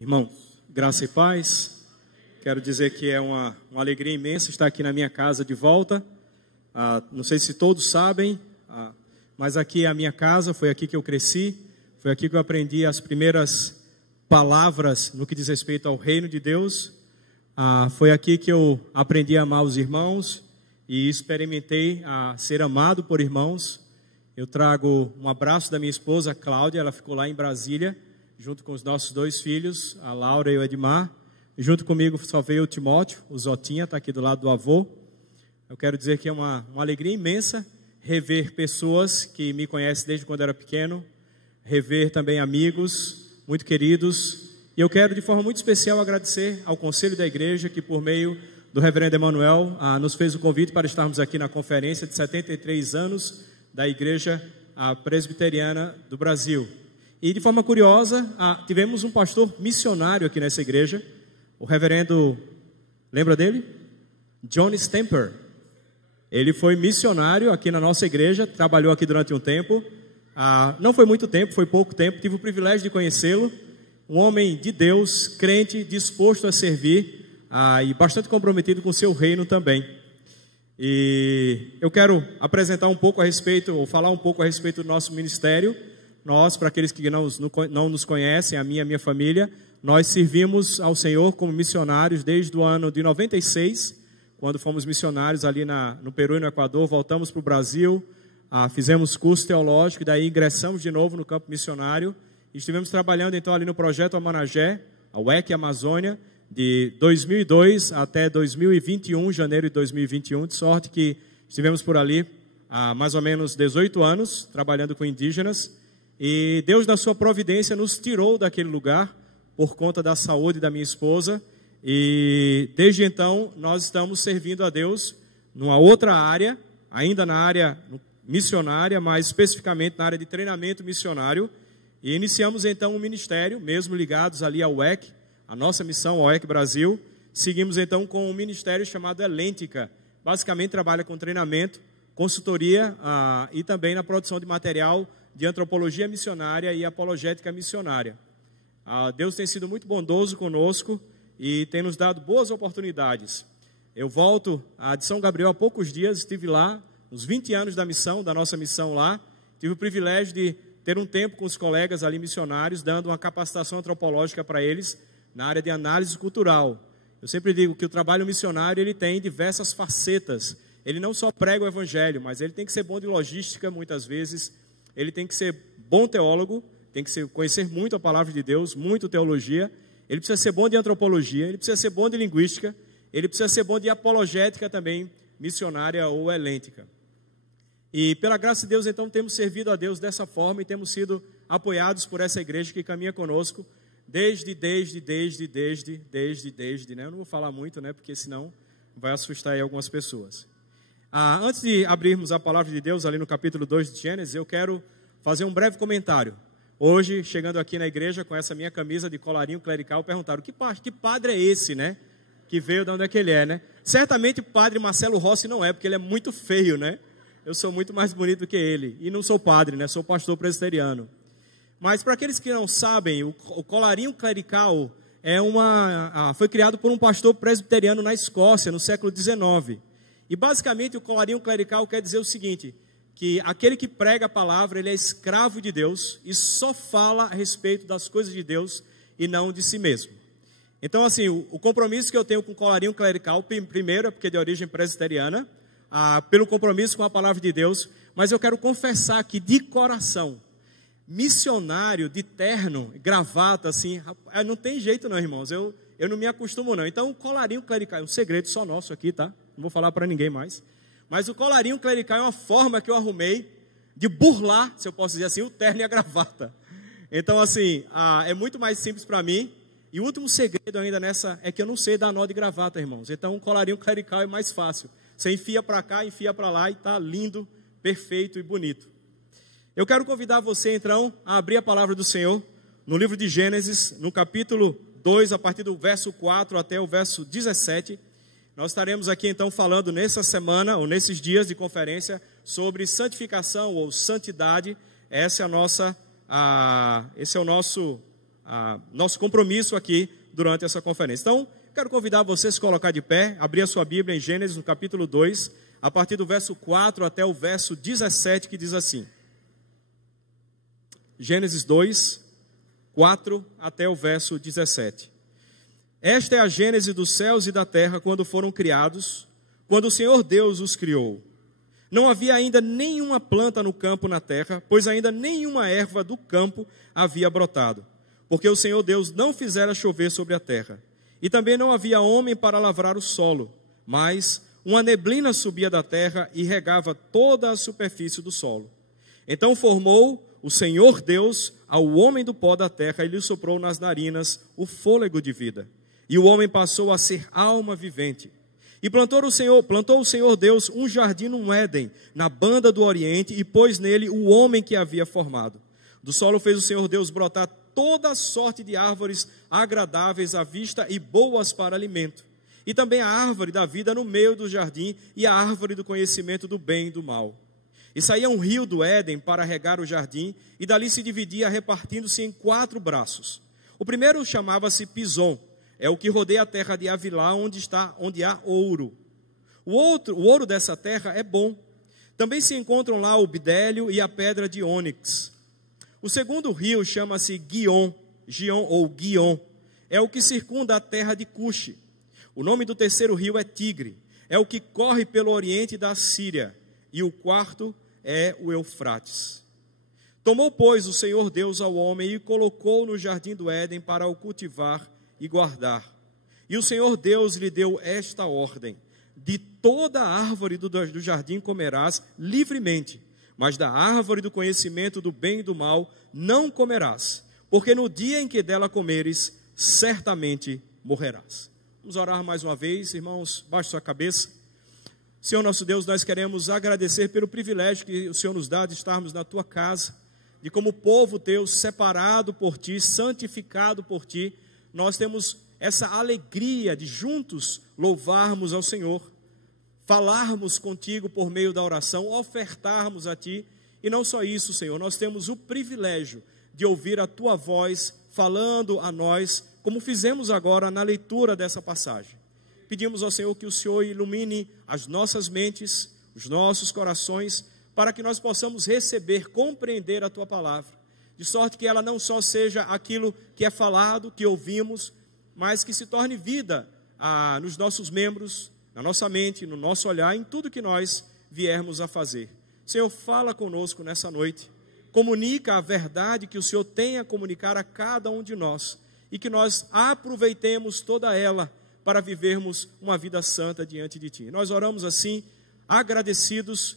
Irmãos, graça e paz. Quero dizer que é uma alegria imensa estar aqui na minha casa de volta. Não sei se todos sabem, mas aqui é a minha casa, foi aqui que eu cresci, foi aqui que eu aprendi as primeiras palavras no que diz respeito ao reino de Deus. Foi aqui que eu aprendi a amar os irmãos e experimentei a ser amado por irmãos. Eu trago um abraço da minha esposa, Cláudia, ela ficou lá em Brasília, junto com os nossos dois filhos, a Laura e o Edmar. E junto comigo só veio o Timóteo, o Zotinha, está aqui do lado do avô. Eu quero dizer que é uma alegria imensa rever pessoas que me conhecem desde quando eu era pequeno, rever também amigos muito queridos. E eu quero de forma muito especial agradecer ao Conselho da Igreja que por meio do Reverendo Emanuel nos fez o convite para estarmos aqui na conferência de 73 anos da Igreja Presbiteriana do Brasil. E de forma curiosa, tivemos um pastor missionário aqui nessa igreja, o reverendo, lembra dele? John Stamper. Ele foi missionário aqui na nossa igreja, trabalhou aqui durante um tempo, não foi muito tempo, foi pouco tempo, tive o privilégio de conhecê-lo, um homem de Deus, crente, disposto a servir e bastante comprometido com o seu reino também. E eu quero apresentar um pouco a respeito, ou falar um pouco a respeito do nosso ministério. Nós, para aqueles que não nos conhecem, a minha família, nós servimos ao Senhor como missionários desde o ano de 96, quando fomos missionários ali no Peru e no Equador, voltamos para o Brasil, fizemos curso teológico e daí ingressamos de novo no campo missionário. E estivemos trabalhando então ali no projeto Amanagé, a WEC Amazônia, de 2002 até 2021, janeiro de 2021, de sorte que estivemos por ali há mais ou menos 18 anos, trabalhando com indígenas. E Deus, na sua providência, nos tirou daquele lugar por conta da saúde da minha esposa. E desde então, nós estamos servindo a Deus numa outra área, ainda na área missionária, mas especificamente na área de treinamento missionário. E iniciamos então um ministério, mesmo ligados ali ao WEC, a nossa missão, ao WEC Brasil. Seguimos então com um ministério chamado Elêntica. Basicamente trabalha com treinamento, consultoria e também na produção de material de antropologia missionária e apologética missionária. Deus tem sido muito bondoso conosco e tem nos dado boas oportunidades. Eu volto de São Gabriel há poucos dias, estive lá, uns 20 anos da nossa missão lá. Tive o privilégio de ter um tempo com os colegas ali missionários, dando uma capacitação antropológica para eles na área de análise cultural. Eu sempre digo que o trabalho missionário ele tem diversas facetas. Ele não só prega o evangelho, mas ele tem que ser bom de logística muitas vezes. Ele tem que ser bom teólogo, tem que conhecer muito a palavra de Deus, muito teologia. Ele precisa ser bom de antropologia, ele precisa ser bom de linguística, ele precisa ser bom de apologética também, missionária ou helêntica. E pela graça de Deus, então, temos servido a Deus dessa forma e temos sido apoiados por essa igreja que caminha conosco desde, né? Eu não vou falar muito, né? Porque senão vai assustar aí algumas pessoas. Antes de abrirmos a palavra de Deus ali no capítulo 2 de Gênesis, eu quero fazer um breve comentário. Hoje, chegando aqui na igreja com essa minha camisa de colarinho clerical, perguntaram, que padre é esse, né? Que veio de onde é que ele é, né? Certamente o padre Marcelo Rossi não é, porque ele é muito feio, né? Eu sou muito mais bonito do que ele. E não sou padre, né? Sou pastor presbiteriano. Mas para aqueles que não sabem, o colarinho clerical foi criado por um pastor presbiteriano na Escócia, no século XIX. E basicamente o colarinho clerical quer dizer o seguinte, que aquele que prega a palavra, ele é escravo de Deus e só fala a respeito das coisas de Deus e não de si mesmo. Então assim, o compromisso que eu tenho com o colarinho clerical, primeiro é porque é de origem presbiteriana, pelo compromisso com a palavra de Deus, mas eu quero confessar que de coração, missionário de terno, gravata assim, não tem jeito não, irmãos, eu não me acostumo não. Então o colarinho clerical é um segredo só nosso aqui, tá? Não vou falar para ninguém mais. Mas o colarinho clerical é uma forma que eu arrumei de burlar, se eu posso dizer assim, o terno e a gravata. Então assim, é muito mais simples para mim. E o último segredo ainda nessa é que eu não sei dar nó de gravata, irmãos. Então o colarinho clerical é mais fácil. Você enfia para cá, enfia para lá e está lindo, perfeito e bonito. Eu quero convidar você então a abrir a palavra do Senhor no livro de Gênesis, no capítulo 2, a partir do verso 4 até o verso 17. Nós estaremos aqui então falando nessa semana, ou nesses dias de conferência, sobre santificação ou santidade. Esse é o nosso nosso compromisso aqui durante essa conferência. Então, quero convidar você a se colocar de pé, abrir a sua Bíblia em Gênesis, no capítulo 2, a partir do verso 4 até o verso 17, que diz assim. Gênesis 2, 4 até o verso 17. Esta é a gênese dos céus e da terra quando foram criados, quando o Senhor Deus os criou. Não havia ainda nenhuma planta no campo na terra, pois ainda nenhuma erva do campo havia brotado, porque o Senhor Deus não fizera chover sobre a terra. E também não havia homem para lavrar o solo, mas uma neblina subia da terra e regava toda a superfície do solo. Então formou o Senhor Deus ao homem do pó da terra e lhe soprou nas narinas o fôlego de vida. E o homem passou a ser alma vivente. E plantou o Senhor Deus um jardim no Éden, na banda do Oriente, e pôs nele o homem que havia formado. Do solo fez o Senhor Deus brotar toda sorte de árvores agradáveis à vista e boas para alimento. E também a árvore da vida no meio do jardim e a árvore do conhecimento do bem e do mal. E saía um rio do Éden para regar o jardim, e dali se dividia, repartindo-se em 4 braços. O primeiro chamava-se Pison, é o que rodeia a terra de Havilá, onde há ouro. O ouro dessa terra é bom. Também se encontram lá o bidélio e a pedra de ônix. O segundo rio chama-se Gion, é o que circunda a terra de Cuxi. O nome do terceiro rio é Tigre, é o que corre pelo oriente da Síria. E o quarto é o Eufrates. Tomou, pois, o Senhor Deus ao homem e o colocou no jardim do Éden para o cultivar e guardar. E o Senhor Deus lhe deu esta ordem: de toda a árvore do jardim comerás livremente, mas da árvore do conhecimento do bem e do mal não comerás, porque no dia em que dela comeres, certamente morrerás. Vamos orar mais uma vez, irmãos, baixe sua cabeça. Senhor nosso Deus, nós queremos agradecer pelo privilégio que o Senhor nos dá de estarmos na tua casa, de como povo teu, separado por ti, santificado por ti, nós temos essa alegria de juntos louvarmos ao Senhor, falarmos contigo por meio da oração, ofertarmos a ti, e não só isso, Senhor, nós temos o privilégio de ouvir a tua voz falando a nós, como fizemos agora na leitura dessa passagem. Pedimos ao Senhor que o Senhor ilumine as nossas mentes, os nossos corações, para que nós possamos receber, compreender a tua palavra, de sorte que ela não só seja aquilo que é falado, que ouvimos, mas que se torne vida nos nossos membros, na nossa mente, no nosso olhar, em tudo que nós viermos a fazer. Senhor, fala conosco nessa noite, comunica a verdade que o Senhor tem a comunicar a cada um de nós, e que nós aproveitemos toda ela para vivermos uma vida santa diante de ti. Nós oramos assim, agradecidos,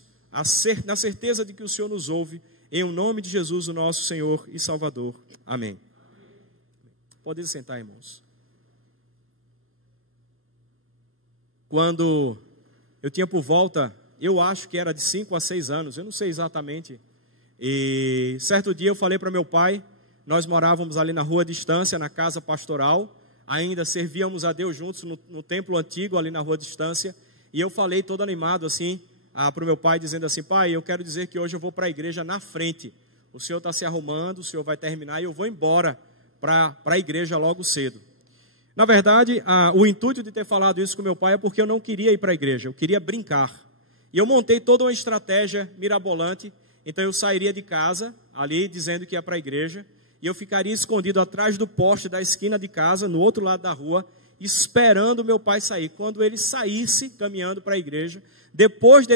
na certeza de que o Senhor nos ouve, em o nome de Jesus, o nosso Senhor e Salvador. Amém. Podem sentar, irmãos. Quando eu tinha por volta, eu acho que era de 5 a 6 anos, eu não sei exatamente, e certo dia eu falei para meu pai, nós morávamos ali na Rua Distância, na casa pastoral, ainda servíamos a Deus juntos no templo antigo, ali na Rua Distância, e eu falei todo animado assim, para o meu pai, dizendo assim: pai, eu quero dizer que hoje eu vou para a igreja na frente, o senhor está se arrumando, o senhor vai terminar e eu vou embora para a igreja logo cedo. Na verdade, o intuito de ter falado isso com meu pai é porque eu não queria ir para a igreja, eu queria brincar, e eu montei toda uma estratégia mirabolante. Então eu sairia de casa, ali dizendo que ia para a igreja, e eu ficaria escondido atrás do poste da esquina de casa, no outro lado da rua, esperando meu pai sair. Quando ele saísse caminhando para a igreja, depois de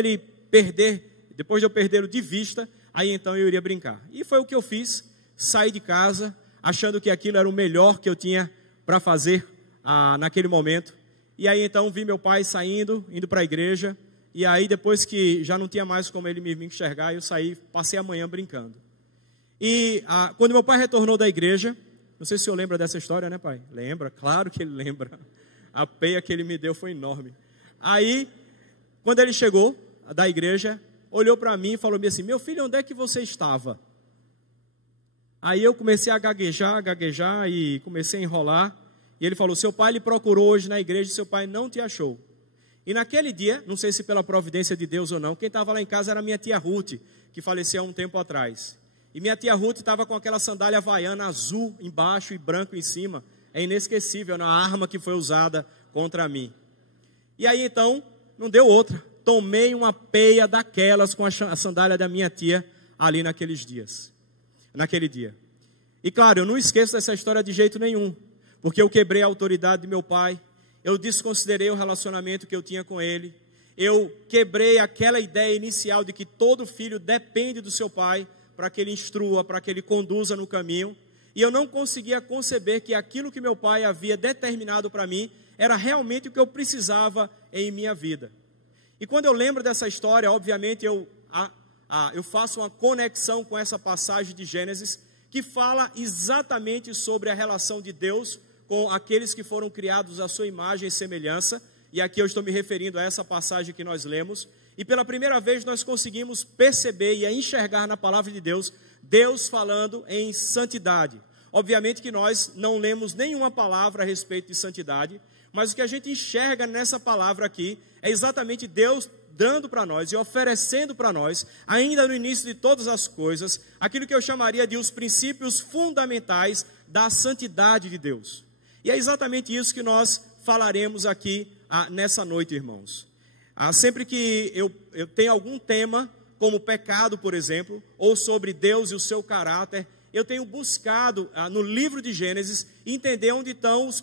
eu perdê-lo de vista, aí então eu iria brincar. E foi o que eu fiz, saí de casa, achando que aquilo era o melhor que eu tinha para fazer naquele momento. E aí então vi meu pai saindo, indo para a igreja, e aí depois que já não tinha mais como ele me enxergar, eu saí, passei a manhã brincando. E quando meu pai retornou da igreja, não sei se o senhor lembra dessa história, né, pai? Lembra? Claro que ele lembra. A peia que ele me deu foi enorme. Aí, quando ele chegou da igreja, olhou para mim e falou assim: meu filho, onde é que você estava? Aí eu comecei a gaguejar e comecei a enrolar. E ele falou: seu pai lhe procurou hoje na igreja e seu pai não te achou. E naquele dia, não sei se pela providência de Deus ou não, quem estava lá em casa era a minha tia Ruth, que faleceu há um tempo atrás. E minha tia Ruth estava com aquela sandália havaiana azul embaixo e branco em cima. É inesquecível, na arma que foi usada contra mim. E aí então, não deu outra. Tomei uma peia daquelas com a sandália da minha tia ali naquele dia. E claro, eu não esqueço dessa história de jeito nenhum. Porque eu quebrei a autoridade de meu pai. Eu desconsiderei o relacionamento que eu tinha com ele. Eu quebrei aquela ideia inicial de que todo filho depende do seu pai para que ele instrua, para que ele conduza no caminho. E eu não conseguia conceber que aquilo que meu pai havia determinado para mim era realmente o que eu precisava em minha vida. E quando eu lembro dessa história, obviamente eu faço uma conexão com essa passagem de Gênesis, que fala exatamente sobre a relação de Deus com aqueles que foram criados à sua imagem e semelhança. E aqui eu estou me referindo a essa passagem que nós lemos. E pela primeira vez nós conseguimos perceber e enxergar na palavra de Deus, Deus falando em santidade. Obviamente que nós não lemos nenhuma palavra a respeito de santidade, mas o que a gente enxerga nessa palavra aqui é exatamente Deus dando para nós e oferecendo para nós, ainda no início de todas as coisas, aquilo que eu chamaria de os princípios fundamentais da santidade de Deus. E é exatamente isso que nós falaremos aqui nessa noite, irmãos. Sempre que eu tenho algum tema, como pecado, por exemplo, ou sobre Deus e o seu caráter, eu tenho buscado no livro de Gênesis entender onde estão os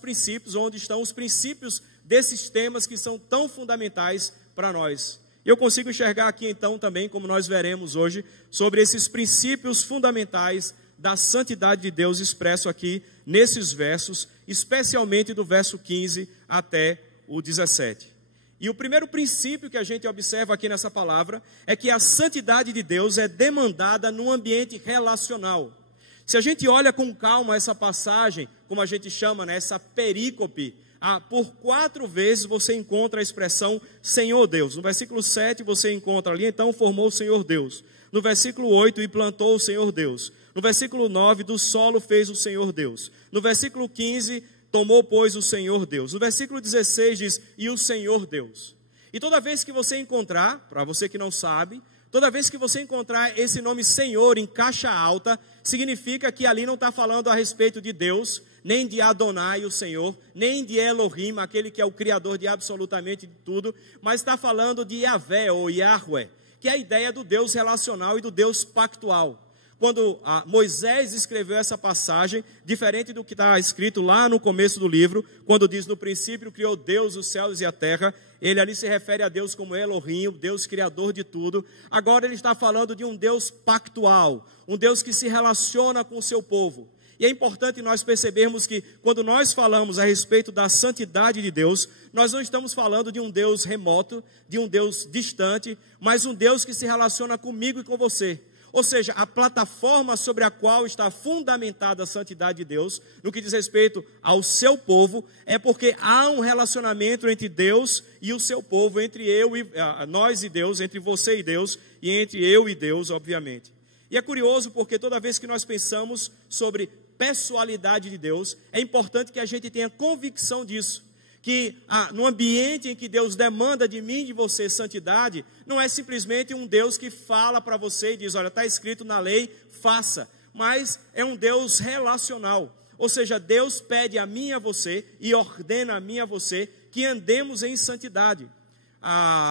princípios desses temas que são tão fundamentais para nós. E eu consigo enxergar aqui então também, como nós veremos hoje, sobre esses princípios fundamentais da santidade de Deus expresso aqui nesses versos, especialmente do verso 15 até o 17. E o primeiro princípio que a gente observa aqui nessa palavra é que a santidade de Deus é demandada num ambiente relacional. Se a gente olha com calma essa passagem, como a gente chama, né, essa perícope, por 4 vezes você encontra a expressão Senhor Deus. No versículo 7 você encontra ali, então formou o Senhor Deus. No versículo 8, e plantou o Senhor Deus. No versículo 9, do solo fez o Senhor Deus. No versículo 15, tomou, pois, o Senhor Deus. No versículo 16 diz, e o Senhor Deus. E toda vez que você encontrar, para você que não sabe, toda vez que você encontrar esse nome Senhor em caixa alta, significa que ali não está falando a respeito de Deus, nem de Adonai, o Senhor, nem de Elohim, aquele que é o Criador de absolutamente tudo, mas está falando de Yahvé ou Yahweh, que é a ideia do Deus relacional e do Deus pactual. Quando Moisés escreveu essa passagem, diferente do que está escrito lá no começo do livro, quando diz, no princípio criou Deus os céus e a terra, ele ali se refere a Deus como Elohim, o Deus criador de tudo. Agora ele está falando de um Deus pactual, um Deus que se relaciona com o seu povo. E é importante nós percebermos que quando nós falamos a respeito da santidade de Deus, nós não estamos falando de um Deus remoto, de um Deus distante, mas um Deus que se relaciona comigo e com você. Ou seja, a plataforma sobre a qual está fundamentada a santidade de Deus, no que diz respeito ao seu povo, é porque há um relacionamento entre Deus e o seu povo, entre nós e Deus, entre você e Deus, e entre eu e Deus, obviamente. E é curioso porque toda vez que nós pensamos sobre pessoalidade de Deus, é importante que a gente tenha convicção disso. Que no ambiente em que Deus demanda de mim e de você santidade, não é simplesmente um Deus que fala para você e diz, olha, está escrito na lei, faça. Mas é um Deus relacional. Ou seja, Deus pede a mim e a você e ordena a mim e a você que andemos em santidade.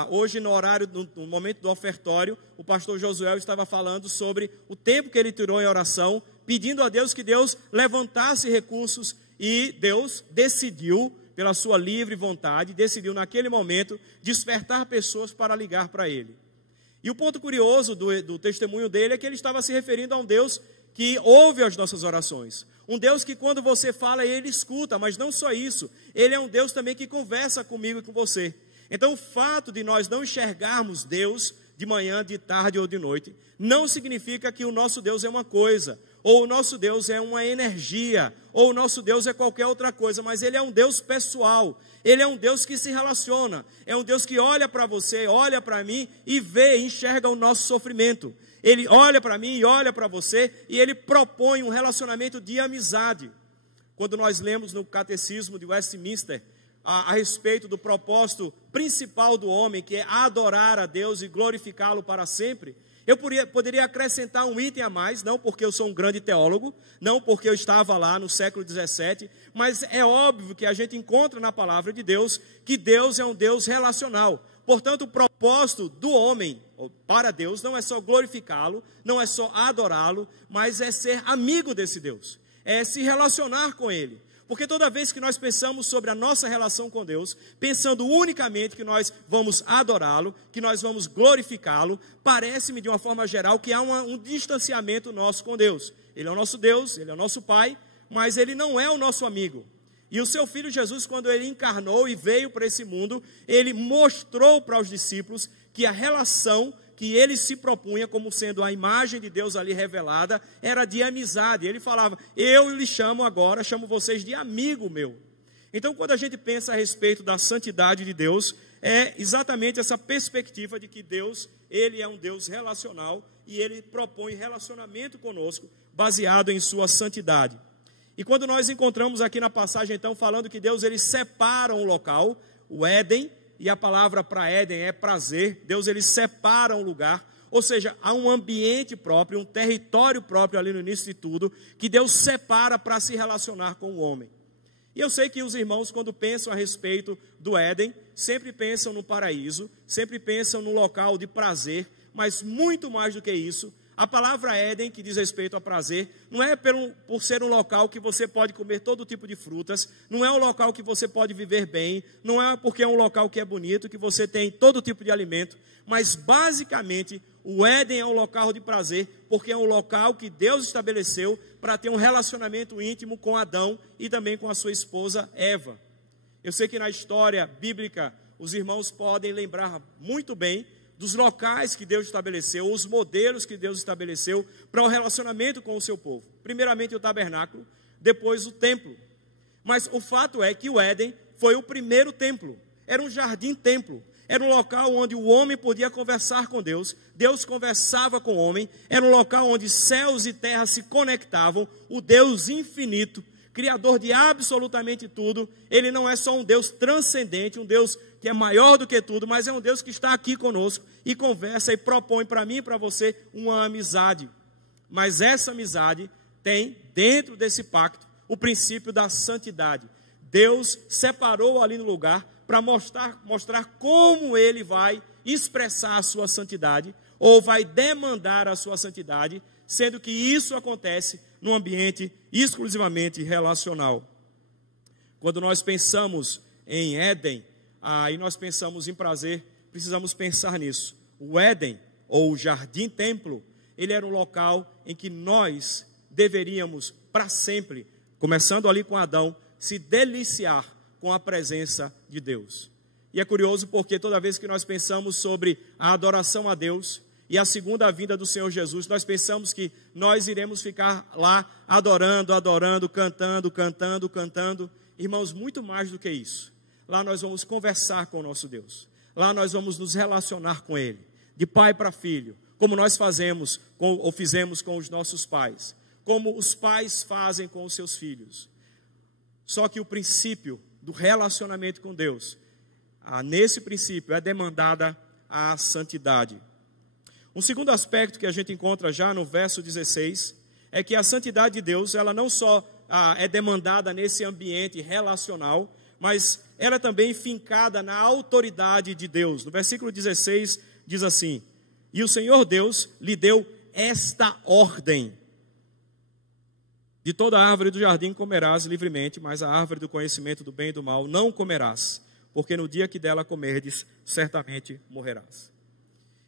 Hoje no momento do ofertório, o pastor Josué estava falando sobre o tempo que ele tirou em oração, pedindo a Deus que Deus levantasse recursos, e Deus decidiu, pela sua livre vontade, decidiu naquele momento despertar pessoas para ligar para ele. E o ponto curioso do testemunho dele é que ele estava se referindo a um Deus que ouve as nossas orações. Um Deus que quando você fala, ele escuta, mas não só isso, ele é um Deus também que conversa comigo e com você. Então o fato de nós não enxergarmos Deus de manhã, de tarde ou de noite, não significa que o nosso Deus é uma coisa, ou o nosso Deus é uma energia, ou o nosso Deus é qualquer outra coisa, mas ele é um Deus pessoal, ele é um Deus que se relaciona, é um Deus que olha para você, olha para mim e vê, enxerga o nosso sofrimento. Ele olha para mim e olha para você e ele propõe um relacionamento de amizade. Quando nós lemos no Catecismo de Westminster a respeito do propósito principal do homem, que é adorar a Deus e glorificá-lo para sempre, Eu poderia acrescentar um item a mais, não porque eu sou um grande teólogo, não porque eu estava lá no século 17, mas é óbvio que a gente encontra na palavra de Deus que Deus é um Deus relacional. Portanto, o propósito do homem para Deus não é só glorificá-lo, não é só adorá-lo, mas é ser amigo desse Deus, é se relacionar com Ele. Porque toda vez que nós pensamos sobre a nossa relação com Deus, pensando unicamente que nós vamos adorá-lo, que nós vamos glorificá-lo, parece-me de uma forma geral que há um distanciamento nosso com Deus. Ele é o nosso Deus, Ele é o nosso Pai, mas Ele não é o nosso amigo. E o seu Filho Jesus, quando Ele encarnou e veio para esse mundo, Ele mostrou para os discípulos que a relação que Ele se propunha como sendo a imagem de Deus ali revelada, era de amizade. Ele falava, eu lhe chamo agora, chamo vocês de amigo meu. Então, quando a gente pensa a respeito da santidade de Deus, é exatamente essa perspectiva de que Deus, Ele é um Deus relacional e Ele propõe relacionamento conosco, baseado em sua santidade. E quando nós encontramos aqui na passagem, então, falando que Deus, Ele separa um local, o Éden, e a palavra para Éden é prazer. Deus, Ele separa um lugar, ou seja, há um ambiente próprio, um território próprio ali no início de tudo, que Deus separa para se relacionar com o homem. E eu sei que os irmãos, quando pensam a respeito do Éden, sempre pensam no paraíso, sempre pensam no local de prazer, mas muito mais do que isso, a palavra Éden, que diz respeito a prazer, não é por ser um local que você pode comer todo tipo de frutas, não é um local que você pode viver bem, não é porque é um local que é bonito, que você tem todo tipo de alimento, mas basicamente o Éden é um local de prazer, porque é um local que Deus estabeleceu para ter um relacionamento íntimo com Adão e também com a sua esposa Eva. Eu sei que na história bíblica os irmãos podem lembrar muito bem dos locais que Deus estabeleceu, os modelos que Deus estabeleceu para o relacionamento com o seu povo. Primeiramente o tabernáculo, depois o templo. Mas o fato é que o Éden foi o primeiro templo. Era um jardim-templo. Era um local onde o homem podia conversar com Deus. Deus conversava com o homem. Era um local onde céus e terra se conectavam. O Deus infinito, Criador de absolutamente tudo. Ele não é só um Deus transcendente, um Deus que é maior do que tudo, mas é um Deus que está aqui conosco e conversa e propõe para mim e para você uma amizade. Mas essa amizade tem dentro desse pacto o princípio da santidade. Deus separou ali no lugar para mostrar como Ele vai expressar a sua santidade ou vai demandar a sua santidade, sendo que isso acontece num ambiente exclusivamente relacional. Quando nós pensamos em Éden, e nós pensamos em prazer, precisamos pensar nisso. O Éden, ou o jardim-templo, ele era um local em que nós deveríamos, para sempre, começando ali com Adão, se deliciar com a presença de Deus. E é curioso porque toda vez que nós pensamos sobre a adoração a Deus e a segunda vinda do Senhor Jesus, nós pensamos que nós iremos ficar lá adorando, cantando. Irmãos, muito mais do que isso. Lá nós vamos conversar com o nosso Deus. Lá nós vamos nos relacionar com Ele, de pai para filho, como nós fizemos com os nossos pais, como os pais fazem com os seus filhos. Só que o princípio do relacionamento com Deus, nesse princípio é demandada a santidade. Um segundo aspecto que a gente encontra já no verso 16, é que a santidade de Deus, ela não só é demandada nesse ambiente relacional, mas ela é também fincada na autoridade de Deus. No versículo 16 diz assim: e o Senhor Deus lhe deu esta ordem: de toda árvore do jardim comerás livremente, mas a árvore do conhecimento do bem e do mal não comerás, porque no dia que dela comerdes, certamente morrerás.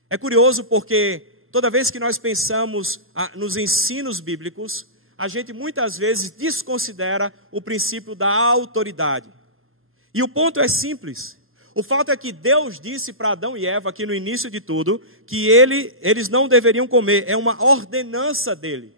É curioso porque toda vez que nós pensamos nos ensinos bíblicos, a gente muitas vezes desconsidera o princípio da autoridade. E o ponto é simples. O fato é que Deus disse para Adão e Eva, aqui no início de tudo, que eles não deveriam comer. É uma ordenança dele.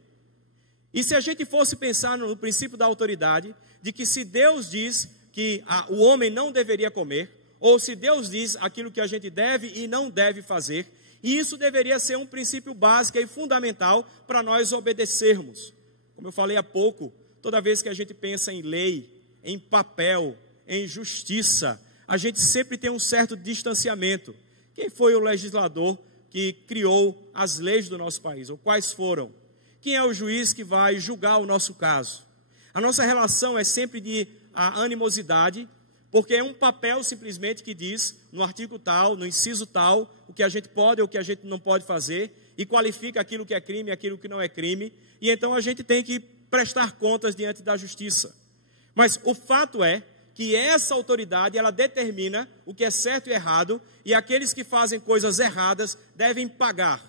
E se a gente fosse pensar no princípio da autoridade, de que se Deus diz que o homem não deveria comer, ou se Deus diz aquilo que a gente deve e não deve fazer, e isso deveria ser um princípio básico e fundamental para nós obedecermos. Como eu falei há pouco, toda vez que a gente pensa em lei, em papel, em justiça, a gente sempre tem um certo distanciamento. Quem foi o legislador que criou as leis do nosso país, ou quais foram? Quem é o juiz que vai julgar o nosso caso? A nossa relação é sempre de animosidade, porque é um papel simplesmente que diz, no artigo tal, no inciso tal, o que a gente pode ou o que a gente não pode fazer, e qualifica aquilo que é crime e aquilo que não é crime, e então a gente tem que prestar contas diante da justiça. Mas o fato é que essa autoridade, ela determina o que é certo e errado, e aqueles que fazem coisas erradas devem pagar.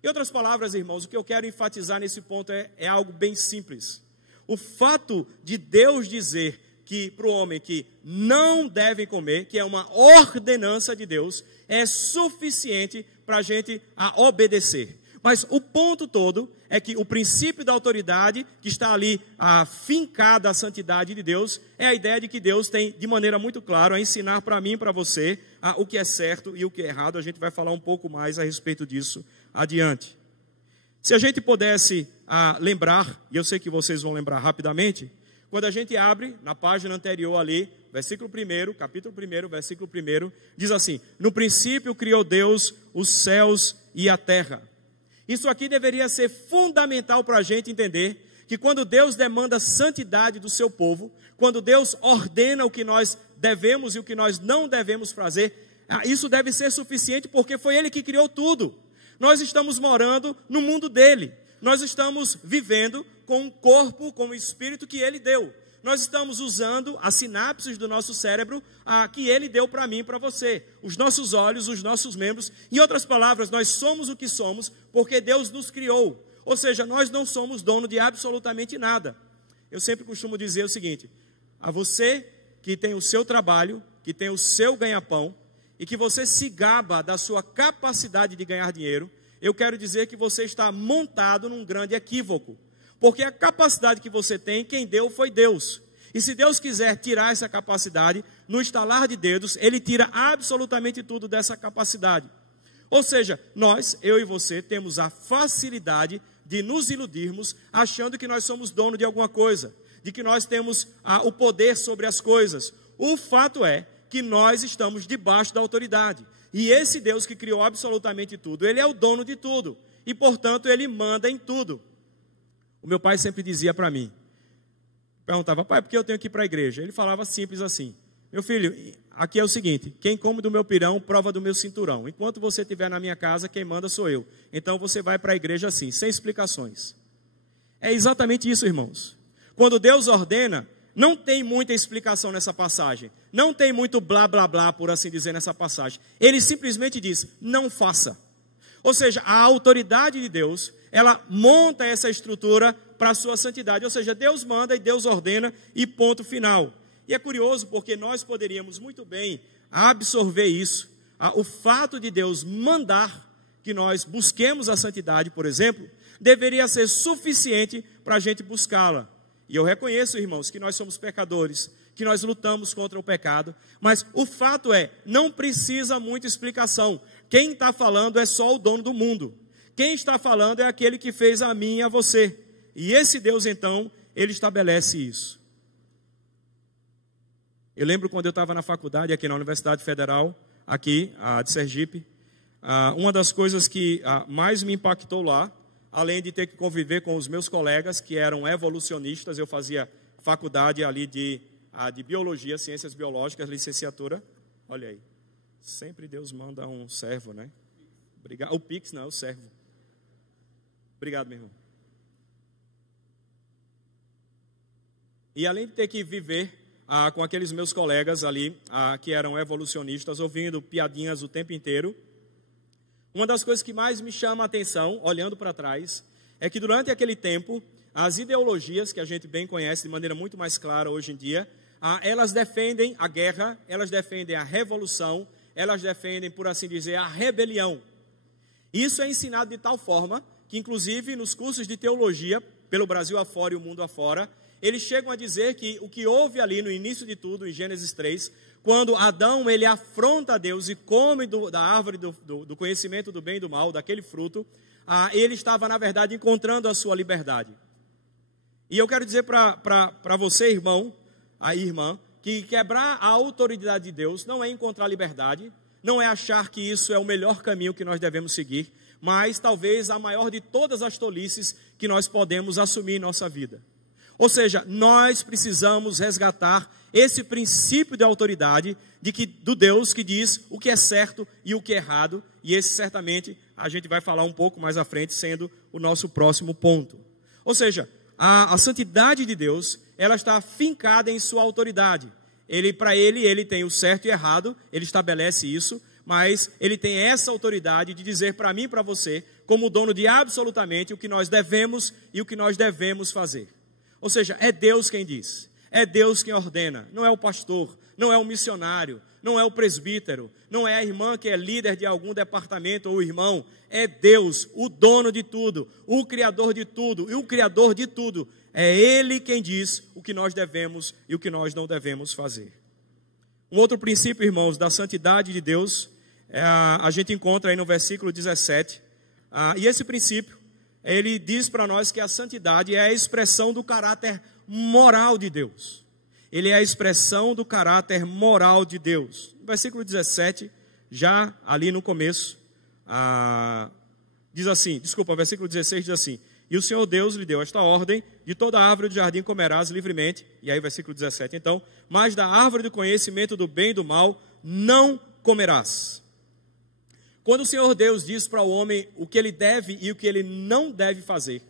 Em outras palavras, irmãos, o que eu quero enfatizar nesse ponto é algo bem simples. O fato de Deus dizer que para o homem que não deve comer, que é uma ordenança de Deus, é suficiente para a gente obedecer. Mas o ponto todo é que o princípio da autoridade, que está ali fincada a santidade de Deus, é a ideia de que Deus tem, de maneira muito clara, a ensinar para mim e para você o que é certo e o que é errado. A gente vai falar um pouco mais a respeito disso adiante. Se a gente pudesse lembrar, e eu sei que vocês vão lembrar rapidamente, quando a gente abre na página anterior ali, versículo 1, capítulo 1, versículo 1, diz assim: no princípio criou Deus os céus e a terra. Isso aqui deveria ser fundamental para a gente entender que quando Deus demanda santidade do seu povo, quando Deus ordena o que nós devemos e o que nós não devemos fazer, isso deve ser suficiente porque foi Ele que criou tudo. Nós estamos morando no mundo dele, nós estamos vivendo com o corpo, com o espírito que Ele deu. Nós estamos usando as sinapses do nosso cérebro que Ele deu para mim e para você. Os nossos olhos, os nossos membros. Em outras palavras, nós somos o que somos porque Deus nos criou. Ou seja, nós não somos dono de absolutamente nada. Eu sempre costumo dizer o seguinte: a você que tem o seu trabalho, que tem o seu ganha-pão, e que você se gaba da sua capacidade de ganhar dinheiro, eu quero dizer que você está montado num grande equívoco. Porque a capacidade que você tem, quem deu foi Deus. E se Deus quiser tirar essa capacidade, no estalar de dedos, Ele tira absolutamente tudo dessa capacidade. Ou seja, nós, eu e você, temos a facilidade de nos iludirmos achando que nós somos dono de alguma coisa, de que nós temos o poder sobre as coisas. O fato é que nós estamos debaixo da autoridade. E esse Deus que criou absolutamente tudo, Ele é o dono de tudo. E, portanto, Ele manda em tudo. O meu pai sempre dizia para mim, perguntava: pai, por que eu tenho que ir para a igreja? Ele falava simples assim: meu filho, aqui é o seguinte, quem come do meu pirão, prova do meu cinturão. Enquanto você estiver na minha casa, quem manda sou eu. Então você vai para a igreja assim, sem explicações. É exatamente isso, irmãos. Quando Deus ordena, não tem muita explicação nessa passagem. Não tem muito blá, blá, blá, por assim dizer, nessa passagem. Ele simplesmente diz: não faça. Ou seja, a autoridade de Deus, ela monta essa estrutura para a sua santidade. Ou seja, Deus manda e Deus ordena e ponto final. E é curioso porque nós poderíamos muito bem absorver isso. O fato de Deus mandar que nós busquemos a santidade, por exemplo, deveria ser suficiente para a gente buscá-la. E eu reconheço, irmãos, que nós somos pecadores, que nós lutamos contra o pecado, mas o fato é, não precisa muita explicação. Quem está falando é só o dono do mundo. Quem está falando é aquele que fez a mim e a você. E esse Deus, então, Ele estabelece isso. Eu lembro quando eu estava na faculdade, aqui na Universidade Federal, aqui de Sergipe, uma das coisas que mais me impactou lá, além de ter que conviver com os meus colegas, que eram evolucionistas, eu fazia faculdade ali de Biologia, Ciências Biológicas, licenciatura. Olha aí, sempre Deus manda um servo, né? Obrigado. O Pix não, é o servo. Obrigado, meu irmão. E além de ter que viver com aqueles meus colegas ali, que eram evolucionistas, ouvindo piadinhas o tempo inteiro, uma das coisas que mais me chama a atenção, olhando para trás, é que durante aquele tempo, as ideologias que a gente bem conhece de maneira muito mais clara hoje em dia, elas defendem a guerra, elas defendem a revolução, elas defendem, por assim dizer, a rebelião. Isso é ensinado de tal forma que, inclusive, nos cursos de teologia, pelo Brasil afora e o mundo afora, eles chegam a dizer que o que houve ali no início de tudo, em Gênesis 3, quando Adão ele afronta a Deus e come da árvore do conhecimento do bem e do mal, daquele fruto, ele estava, na verdade, encontrando a sua liberdade. E eu quero dizer para você, irmão, irmã, que quebrar a autoridade de Deus não é encontrar liberdade, não é achar que isso é o melhor caminho que nós devemos seguir, mas talvez a maior de todas as tolices que nós podemos assumir em nossa vida. Ou seja, nós precisamos resgatar esse princípio de autoridade do Deus que diz o que é certo e o que é errado, e esse certamente a gente vai falar um pouco mais à frente, sendo o nosso próximo ponto. Ou seja, a santidade de Deus, ela está fincada em sua autoridade. Para ele tem o certo e errado, ele estabelece isso, mas ele tem essa autoridade de dizer para mim e para você, como dono de absolutamente o que nós devemos e o que nós devemos fazer. Ou seja, é Deus quem diz, é Deus quem ordena, não é o pastor, não é o missionário, não é o presbítero, não é a irmã que é líder de algum departamento ou o irmão, é Deus, o dono de tudo, o criador de tudo e o criador de tudo. É Ele quem diz o que nós devemos e o que nós não devemos fazer. Um outro princípio, irmãos, da santidade de Deus, a gente encontra aí no versículo 17, e esse princípio, ele diz para nós que a santidade é a expressão do caráter moral de Deus. Ele é a expressão do caráter moral de Deus. No versículo 17, já ali no começo, diz assim, versículo 16 diz assim: e o Senhor Deus lhe deu esta ordem: de toda árvore do jardim comerás livremente. E aí versículo 17, então: mas da árvore do conhecimento do bem e do mal não comerás. Quando o Senhor Deus diz para o homem o que ele deve e o que ele não deve fazer,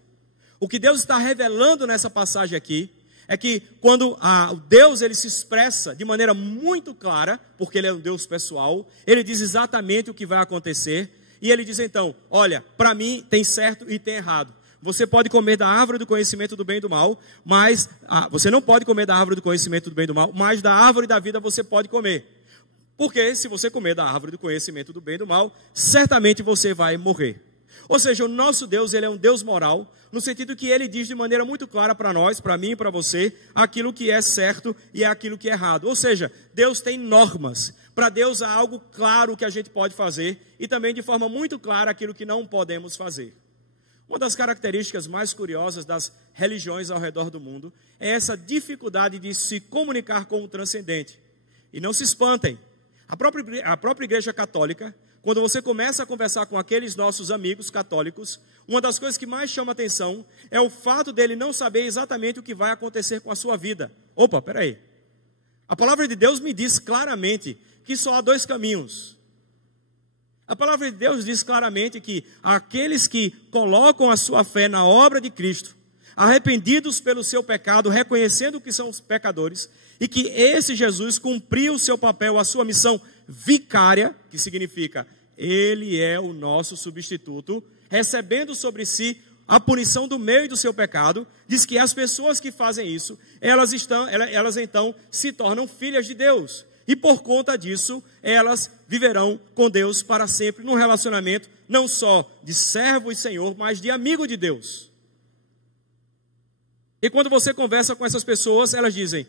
o que Deus está revelando nessa passagem aqui, é que quando Deus ele se expressa de maneira muito clara, porque ele é um Deus pessoal, ele diz exatamente o que vai acontecer, e ele diz então: olha, para mim tem certo e tem errado. Você pode comer da árvore do conhecimento do bem e do mal, mas você não pode comer da árvore do conhecimento do bem e do mal, mas da árvore da vida você pode comer. Porque se você comer da árvore do conhecimento do bem e do mal, certamente você vai morrer. Ou seja, o nosso Deus, ele é um Deus moral, no sentido que ele diz de maneira muito clara para nós, para mim e para você, aquilo que é certo e aquilo que é errado. Ou seja, Deus tem normas. Para Deus há algo claro que a gente pode fazer e também de forma muito clara aquilo que não podemos fazer. Uma das características mais curiosas das religiões ao redor do mundo é essa dificuldade de se comunicar com o transcendente. E não se espantem. A própria Igreja Católica, quando você começa a conversar com aqueles nossos amigos católicos, uma das coisas que mais chama atenção é o fato dele não saber exatamente o que vai acontecer com a sua vida. Opa, peraí. A palavra de Deus me diz claramente que só há dois caminhos. A palavra de Deus diz claramente que aqueles que colocam a sua fé na obra de Cristo, arrependidos pelo seu pecado, reconhecendo que são os pecadores, e que esse Jesus cumpriu o seu papel, a sua missão vicária, que significa, ele é o nosso substituto, recebendo sobre si a punição do meio do seu pecado, diz que as pessoas que fazem isso, elas então se tornam filhas de Deus. E por conta disso, elas viverão com Deus para sempre, num relacionamento não só de servo e senhor, mas de amigo de Deus. E quando você conversa com essas pessoas, elas dizem: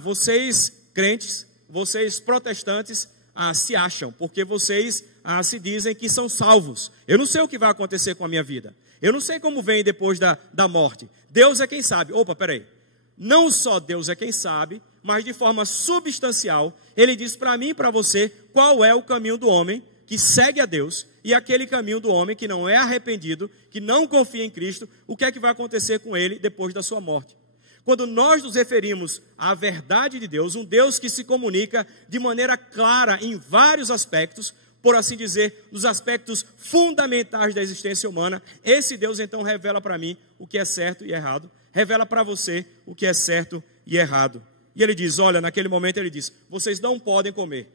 vocês crentes, vocês protestantes, se acham, porque vocês se dizem que são salvos. Eu não sei o que vai acontecer com a minha vida. Eu não sei como vem depois da morte. Deus é quem sabe. Opa, peraí. Não só Deus é quem sabe, mas de forma substancial, ele diz para mim e para você qual é o caminho do homem que segue a Deus e aquele caminho do homem que não é arrependido, que não confia em Cristo, o que é que vai acontecer com ele depois da sua morte. Quando nós nos referimos à verdade de Deus, um Deus que se comunica de maneira clara em vários aspectos, por assim dizer, nos aspectos fundamentais da existência humana, esse Deus então revela para mim o que é certo e errado, revela para você o que é certo e errado. E ele diz, olha, naquele momento ele diz, vocês não podem comer.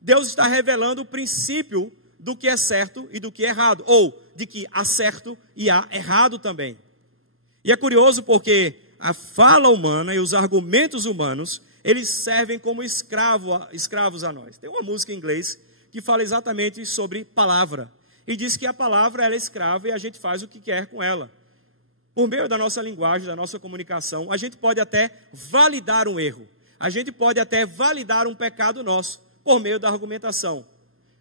Deus está revelando o princípio do que é certo e do que é errado, ou de que há certo e há errado também. E é curioso porque a fala humana e os argumentos humanos, eles servem como escravos a nós. Tem uma música em inglês que fala exatamente sobre palavra, e diz que a palavra ela é escrava e a gente faz o que quer com ela. Por meio da nossa linguagem, da nossa comunicação, a gente pode até validar um erro, a gente pode até validar um pecado nosso, por meio da argumentação.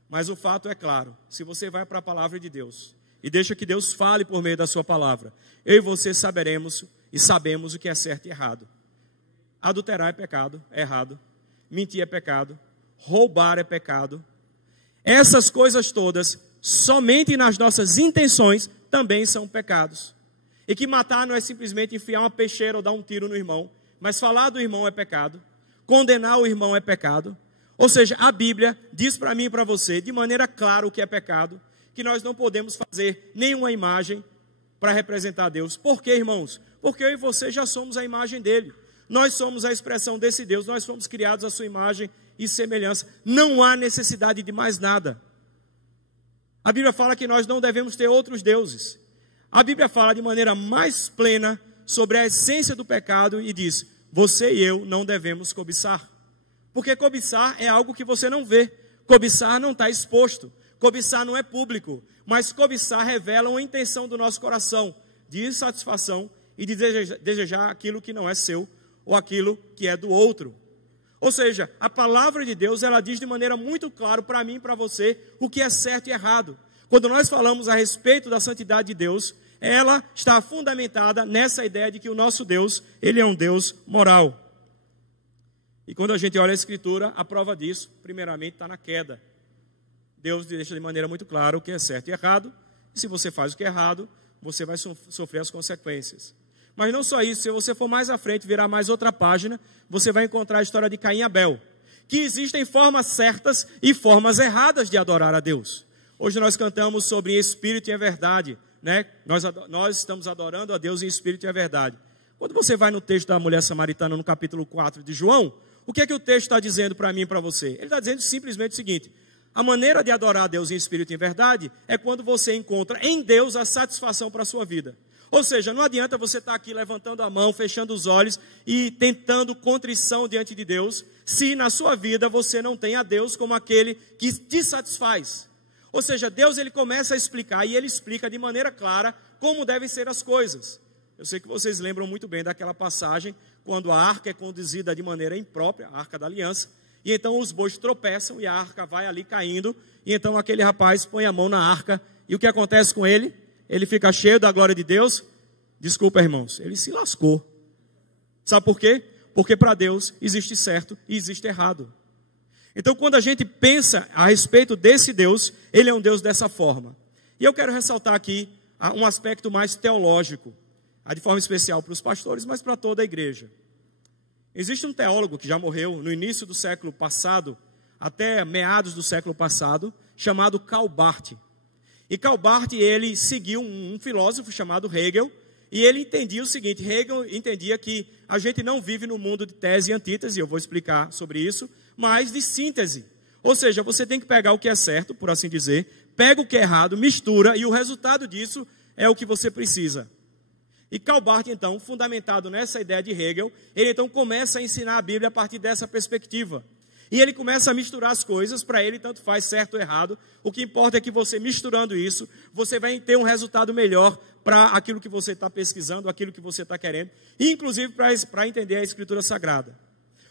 Mas o fato é claro, se você vai para a palavra de Deus, e deixa que Deus fale por meio da sua palavra, eu e você saberemos e sabemos o que é certo e errado. Adulterar é pecado, é errado. Mentir é pecado. Roubar é pecado. essas coisas todas, somente nas nossas intenções, também são pecados. E que matar não é simplesmente enfiar uma peixeira ou dar um tiro no irmão, mas falar do irmão é pecado, condenar o irmão é pecado. Ou seja, a Bíblia diz para mim e para você, de maneira clara, o que é pecado, que nós não podemos fazer nenhuma imagem para representar Deus. Por quê, irmãos? Porque eu e você já somos a imagem dele. Nós somos a expressão desse Deus, nós fomos criados à sua imagem e semelhança. Não há necessidade de mais nada. A Bíblia fala que nós não devemos ter outros deuses. A Bíblia fala de maneira mais plena sobre a essência do pecado e diz, você e eu não devemos cobiçar. Porque cobiçar é algo que você não vê. Cobiçar não está exposto. Cobiçar não é público. Mas cobiçar revela uma intenção do nosso coração de insatisfação e de desejar aquilo que não é seu ou aquilo que é do outro. Ou seja, a palavra de Deus, ela diz de maneira muito clara para mim e para você o que é certo e errado. Quando nós falamos a respeito da santidade de Deus, ela está fundamentada nessa ideia de que o nosso Deus, ele é um Deus moral. E quando a gente olha a Escritura, a prova disso, primeiramente, está na queda. Deus deixa de maneira muito clara o que é certo e errado, e se você faz o que é errado, você vai sofrer as consequências. Mas não só isso, se você for mais à frente, virar mais outra página, você vai encontrar a história de Caim e Abel, que existem formas certas e formas erradas de adorar a Deus. Hoje nós cantamos sobre espírito e a verdade, né? Nós estamos adorando a Deus em espírito e a verdade. Quando você vai no texto da mulher samaritana, no capítulo 4 de João, o que é que o texto está dizendo para mim e para você? Ele está dizendo simplesmente o seguinte: a maneira de adorar a Deus em espírito e em verdade é quando você encontra em Deus a satisfação para a sua vida. Ou seja, não adianta você estar aqui levantando a mão, fechando os olhos e tentando contrição diante de Deus, se na sua vida você não tem a Deus como aquele que te satisfaz. Ou seja, Deus ele começa a explicar e ele explica de maneira clara como devem ser as coisas. Eu sei que vocês lembram muito bem daquela passagem quando a arca é conduzida de maneira imprópria, a arca da aliança, e então os bois tropeçam e a arca vai ali caindo, e então aquele rapaz põe a mão na arca, e o que acontece com ele? Ele fica cheio da glória de Deus. Desculpa, irmãos, ele se lascou. Sabe por quê? Porque para Deus existe certo e existe errado. Então quando a gente pensa a respeito desse Deus, ele é um Deus dessa forma. E eu quero ressaltar aqui um aspecto mais teológico, de forma especial para os pastores, mas para toda a igreja. Existe um teólogo que já morreu no início do século passado, até meados do século passado, chamado Karl Barth. E Karl Barth, ele seguiu um filósofo chamado Hegel, e ele entendia o seguinte: Hegel entendia que a gente não vive no mundo de tese e antítese, eu vou explicar sobre isso, mas de síntese. Ou seja, você tem que pegar o que é certo, por assim dizer, pega o que é errado, mistura, e o resultado disso é o que você precisa. E Karl Barth, então, fundamentado nessa ideia de Hegel, ele então começa a ensinar a Bíblia a partir dessa perspectiva. E ele começa a misturar as coisas, para ele tanto faz certo ou errado. O que importa é que você misturando isso, você vai ter um resultado melhor para aquilo que você está pesquisando, aquilo que você está querendo, e inclusive para entender a Escritura Sagrada.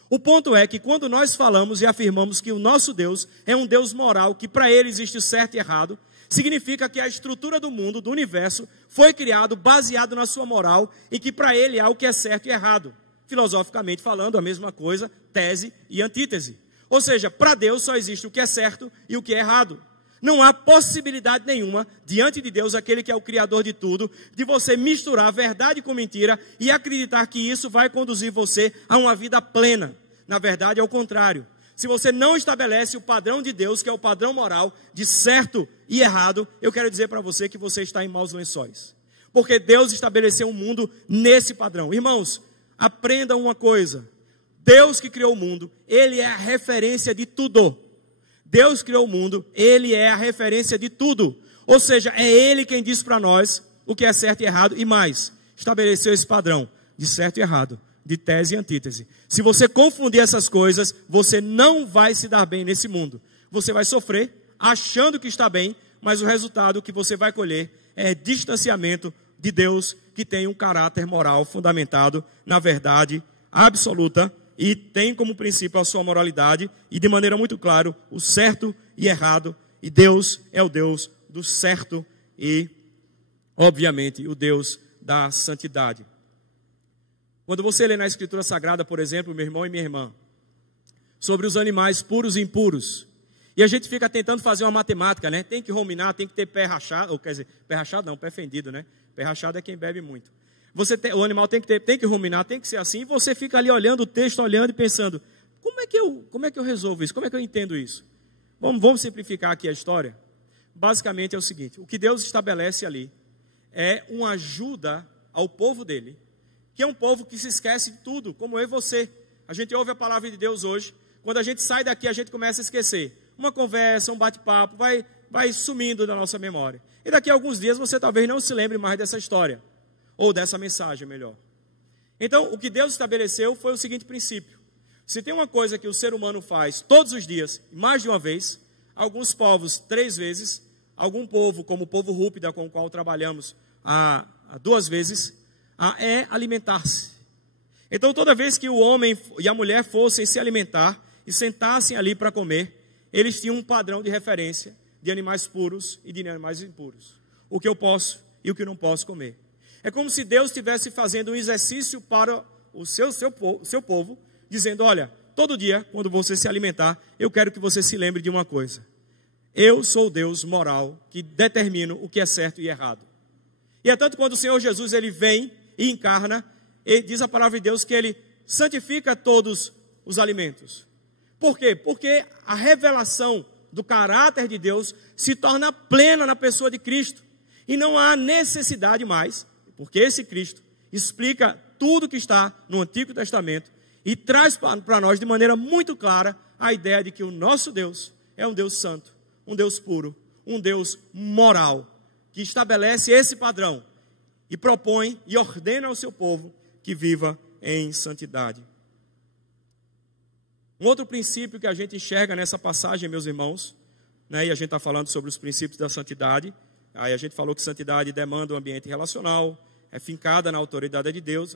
O ponto é que quando nós falamos e afirmamos que o nosso Deus é um Deus moral, que para ele existe certo e errado, significa que a estrutura do mundo, do universo, foi criado baseado na sua moral e que para ele há o que é certo e errado. Filosoficamente falando, a mesma coisa, tese e antítese. Ou seja, para Deus só existe o que é certo e o que é errado. Não há possibilidade nenhuma, diante de Deus, aquele que é o Criador de tudo, de você misturar verdade com mentira e acreditar que isso vai conduzir você a uma vida plena. Na verdade, é o contrário. Se você não estabelece o padrão de Deus, que é o padrão moral de certo e errado, eu quero dizer para você que você está em maus lençóis. Porque Deus estabeleceu um mundo nesse padrão. Irmãos, aprendam uma coisa. Deus que criou o mundo, ele é a referência de tudo. Deus criou o mundo, ele é a referência de tudo. Ou seja, é ele quem diz para nós o que é certo e errado. E mais, estabeleceu esse padrão de certo e errado, de tese e antítese. Se você confundir essas coisas, você não vai se dar bem nesse mundo. Você vai sofrer achando que está bem, mas o resultado que você vai colher é distanciamento de Deus, que tem um caráter moral fundamentado na verdade absoluta e tem como princípio a sua moralidade e de maneira muito clara o certo e errado. E Deus é o Deus do certo e, obviamente, o Deus da santidade. Quando você lê na Escritura Sagrada, por exemplo, meu irmão e minha irmã, sobre os animais puros e impuros, E a gente fica tentando fazer uma matemática, né? Tem que ruminar, tem que ter pé rachado, ou quer dizer, pé rachado não, pé fendido, né? Pé rachado é quem bebe muito. O animal tem que ruminar, tem que ser assim, e você fica ali olhando o texto, olhando e pensando, como é que eu resolvo isso? Como é que eu entendo isso? Vamos simplificar aqui a história? Basicamente é o seguinte, o que Deus estabelece ali é uma ajuda ao povo dele, que é um povo que se esquece de tudo, como eu e você. A gente ouve a palavra de Deus hoje, quando a gente sai daqui a gente começa a esquecer. Uma conversa, um bate-papo, vai sumindo da nossa memória. E daqui a alguns dias você talvez não se lembre mais dessa história, ou dessa mensagem, melhor. Então, o que Deus estabeleceu foi o seguinte princípio. Se tem uma coisa que o ser humano faz todos os dias, mais de uma vez, alguns povos 3 vezes, algum povo, como o povo Rúpida, com o qual trabalhamos há 2 vezes, é alimentar-se. Então, toda vez que o homem e a mulher fossem se alimentar e sentassem ali para comer, eles tinham um padrão de referência de animais puros e de animais impuros. O que eu posso e o que não posso comer. É como se Deus estivesse fazendo um exercício para o seu povo, dizendo, olha, todo dia, quando você se alimentar, eu quero que você se lembre de uma coisa. Eu sou o Deus moral que determino o que é certo e errado. E é tanto quando o Senhor Jesus ele vem e encarna, e diz a palavra de Deus que ele santifica todos os alimentos. Por quê? Porque a revelação do caráter de Deus se torna plena na pessoa de Cristo. E não há necessidade mais, porque esse Cristo explica tudo que está no Antigo Testamento e traz para nós de maneira muito clara a ideia de que o nosso Deus é um Deus santo, um Deus puro, um Deus moral, que estabelece esse padrão e propõe e ordena ao seu povo que viva em santidade. Um outro princípio que a gente enxerga nessa passagem, meus irmãos, né, e a gente está falando sobre os princípios da santidade, aí a gente falou que santidade demanda um ambiente relacional, é fincada na autoridade de Deus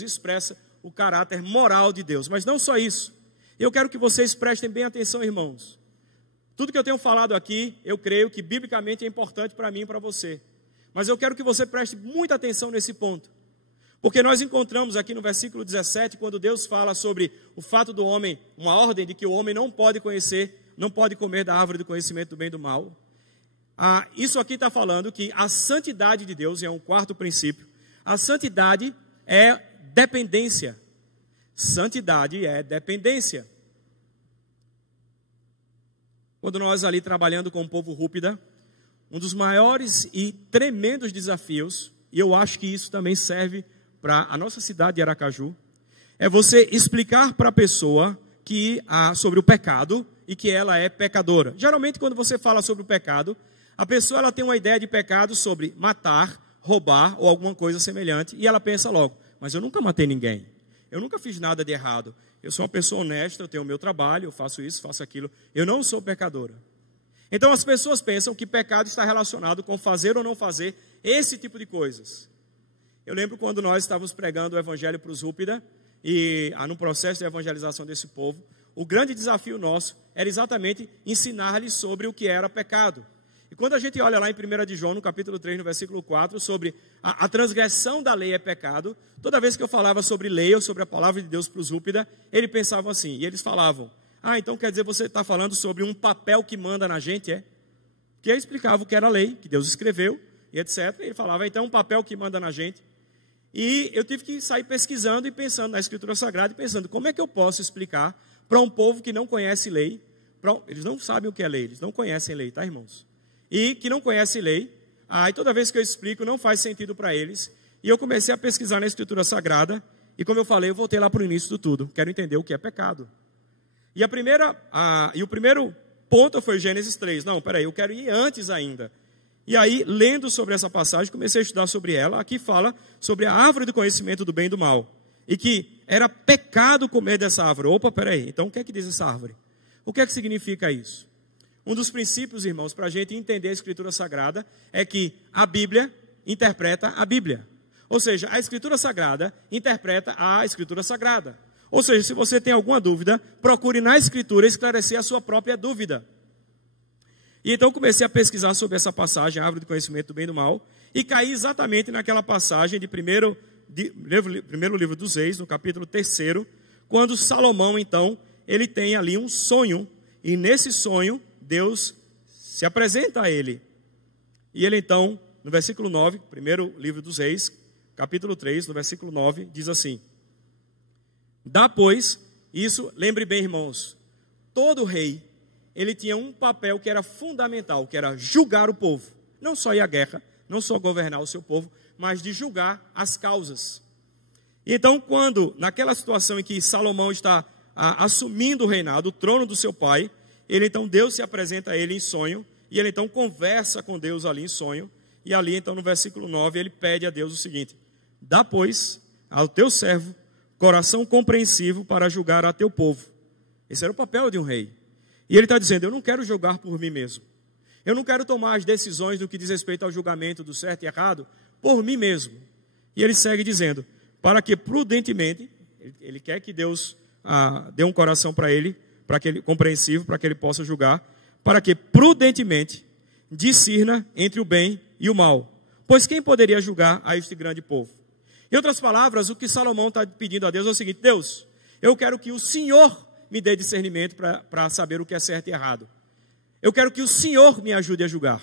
e expressa o caráter moral de Deus. Mas não só isso, eu quero que vocês prestem bem atenção, irmãos. Tudo que eu tenho falado aqui, eu creio que biblicamente é importante para mim e para você. Mas eu quero que você preste muita atenção nesse ponto. Porque nós encontramos aqui no versículo 17, quando Deus fala sobre o fato do homem, uma ordem de que o homem não pode comer da árvore do conhecimento do bem e do mal. Isso aqui está falando que a santidade de Deus, é um quarto princípio, a santidade é dependência. Santidade é dependência. Quando nós ali trabalhando com o povo Rúpida, um dos maiores e tremendos desafios, e eu acho que isso também serve para a nossa cidade de Aracaju, é você explicar para a pessoa sobre o pecado e que ela é pecadora. Geralmente, quando você fala sobre o pecado, a pessoa ela tem uma ideia de pecado sobre matar, roubar ou alguma coisa semelhante, e ela pensa logo, mas eu nunca matei ninguém, eu nunca fiz nada de errado, eu sou uma pessoa honesta, eu tenho o meu trabalho, eu faço isso, faço aquilo, eu não sou pecadora. Então as pessoas pensam que pecado está relacionado com fazer ou não fazer esse tipo de coisas. Eu lembro quando nós estávamos pregando o evangelho para os Rúpida, e no processo de evangelização desse povo, o grande desafio nosso era exatamente ensinar-lhes sobre o que era pecado. E quando a gente olha lá em 1 de João, no capítulo 3, no versículo 4, sobre a transgressão da lei é pecado, toda vez que eu falava sobre lei ou sobre a palavra de Deus para os Rúpida, eles pensavam assim, e eles falavam, então quer dizer você está falando sobre um papel que manda na gente, é? Que ele explicava o que era a lei, que Deus escreveu, e etc. E ele falava, então um papel que manda na gente. E eu tive que sair pesquisando e pensando na Escritura Sagrada e pensando, como é que eu posso explicar para um povo que não conhece lei, eles não sabem o que é lei, eles não conhecem lei, tá, irmãos? E que não conhecem lei, e toda vez que eu explico não faz sentido para eles. E eu comecei a pesquisar na Escritura Sagrada, e como eu falei, eu voltei lá para o início do tudo, quero entender o que é pecado. E o primeiro ponto foi Gênesis 3, não, peraí, eu quero ir antes ainda. E aí, lendo sobre essa passagem, comecei a estudar sobre ela. Aqui fala sobre a árvore do conhecimento do bem e do mal. E que era pecado comer dessa árvore. Opa, peraí, então o que é que diz essa árvore? O que é que significa isso? Um dos princípios, irmãos, para a gente entender a Escritura Sagrada, é que a Bíblia interpreta a Bíblia. Ou seja, a Escritura Sagrada interpreta a Escritura Sagrada. Ou seja, se você tem alguma dúvida, procure na Escritura esclarecer a sua própria dúvida. E então comecei a pesquisar sobre essa passagem, a árvore do conhecimento do bem e do mal, e caí exatamente naquela passagem de primeiro livro dos Reis, no capítulo 3, quando Salomão, então, ele tem ali um sonho, E nesse sonho, Deus se apresenta a ele. E ele então, no versículo 9, primeiro livro dos Reis, capítulo 3, no versículo 9, diz assim: dá, pois, isso, lembre bem, irmãos, todo rei, ele tinha um papel que era fundamental, que era julgar o povo. Não só ir à guerra, não só governar o seu povo, mas de julgar as causas. Então, quando, naquela situação em que Salomão está assumindo o reinado, o trono do seu pai, ele então, Deus se apresenta a ele em sonho, e ele então conversa com Deus ali em sonho, e ali então no versículo 9, ele pede a Deus o seguinte: dá, pois, ao teu servo coração compreensivo para julgar a teu povo. Esse era o papel de um rei. E ele está dizendo: eu não quero julgar por mim mesmo. Eu não quero tomar as decisões do que diz respeito ao julgamento do certo e errado por mim mesmo. E ele segue dizendo: para que prudentemente, ele quer que Deus dê um coração para ele compreensivo, para que ele possa julgar, para que prudentemente discirna entre o bem e o mal. Pois quem poderia julgar a este grande povo? Em outras palavras, o que Salomão está pedindo a Deus é o seguinte: Deus, eu quero que o Senhor me dê discernimento para saber o que é certo e errado. Eu quero que o Senhor me ajude a julgar.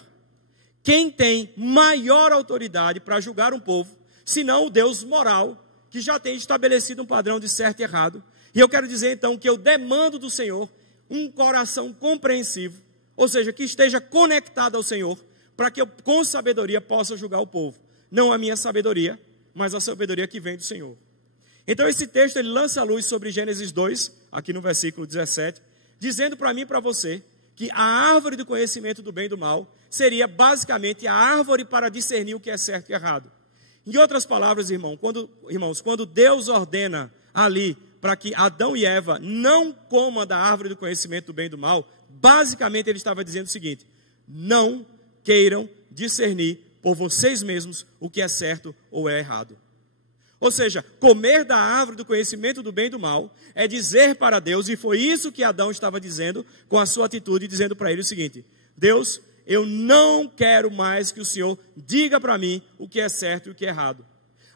Quem tem maior autoridade para julgar um povo, senão o Deus moral, que já tem estabelecido um padrão de certo e errado. E eu quero dizer então que eu demando do Senhor um coração compreensivo, ou seja, que esteja conectado ao Senhor, para que eu com sabedoria possa julgar o povo. Não a minha sabedoria, mas a sabedoria que vem do Senhor. Então esse texto ele lança a luz sobre Gênesis 2, aqui no versículo 17, dizendo para mim e para você que a árvore do conhecimento do bem e do mal seria basicamente a árvore para discernir o que é certo e errado. Em outras palavras, irmãos, quando Deus ordena ali para que Adão e Eva não comam da árvore do conhecimento do bem e do mal, basicamente ele estava dizendo o seguinte: não queiram discernir por vocês mesmos o que é certo ou é errado. Ou seja, comer da árvore do conhecimento do bem e do mal é dizer para Deus, e foi isso que Adão estava dizendo com a sua atitude, dizendo para ele o seguinte: Deus, eu não quero mais que o Senhor diga para mim o que é certo e o que é errado.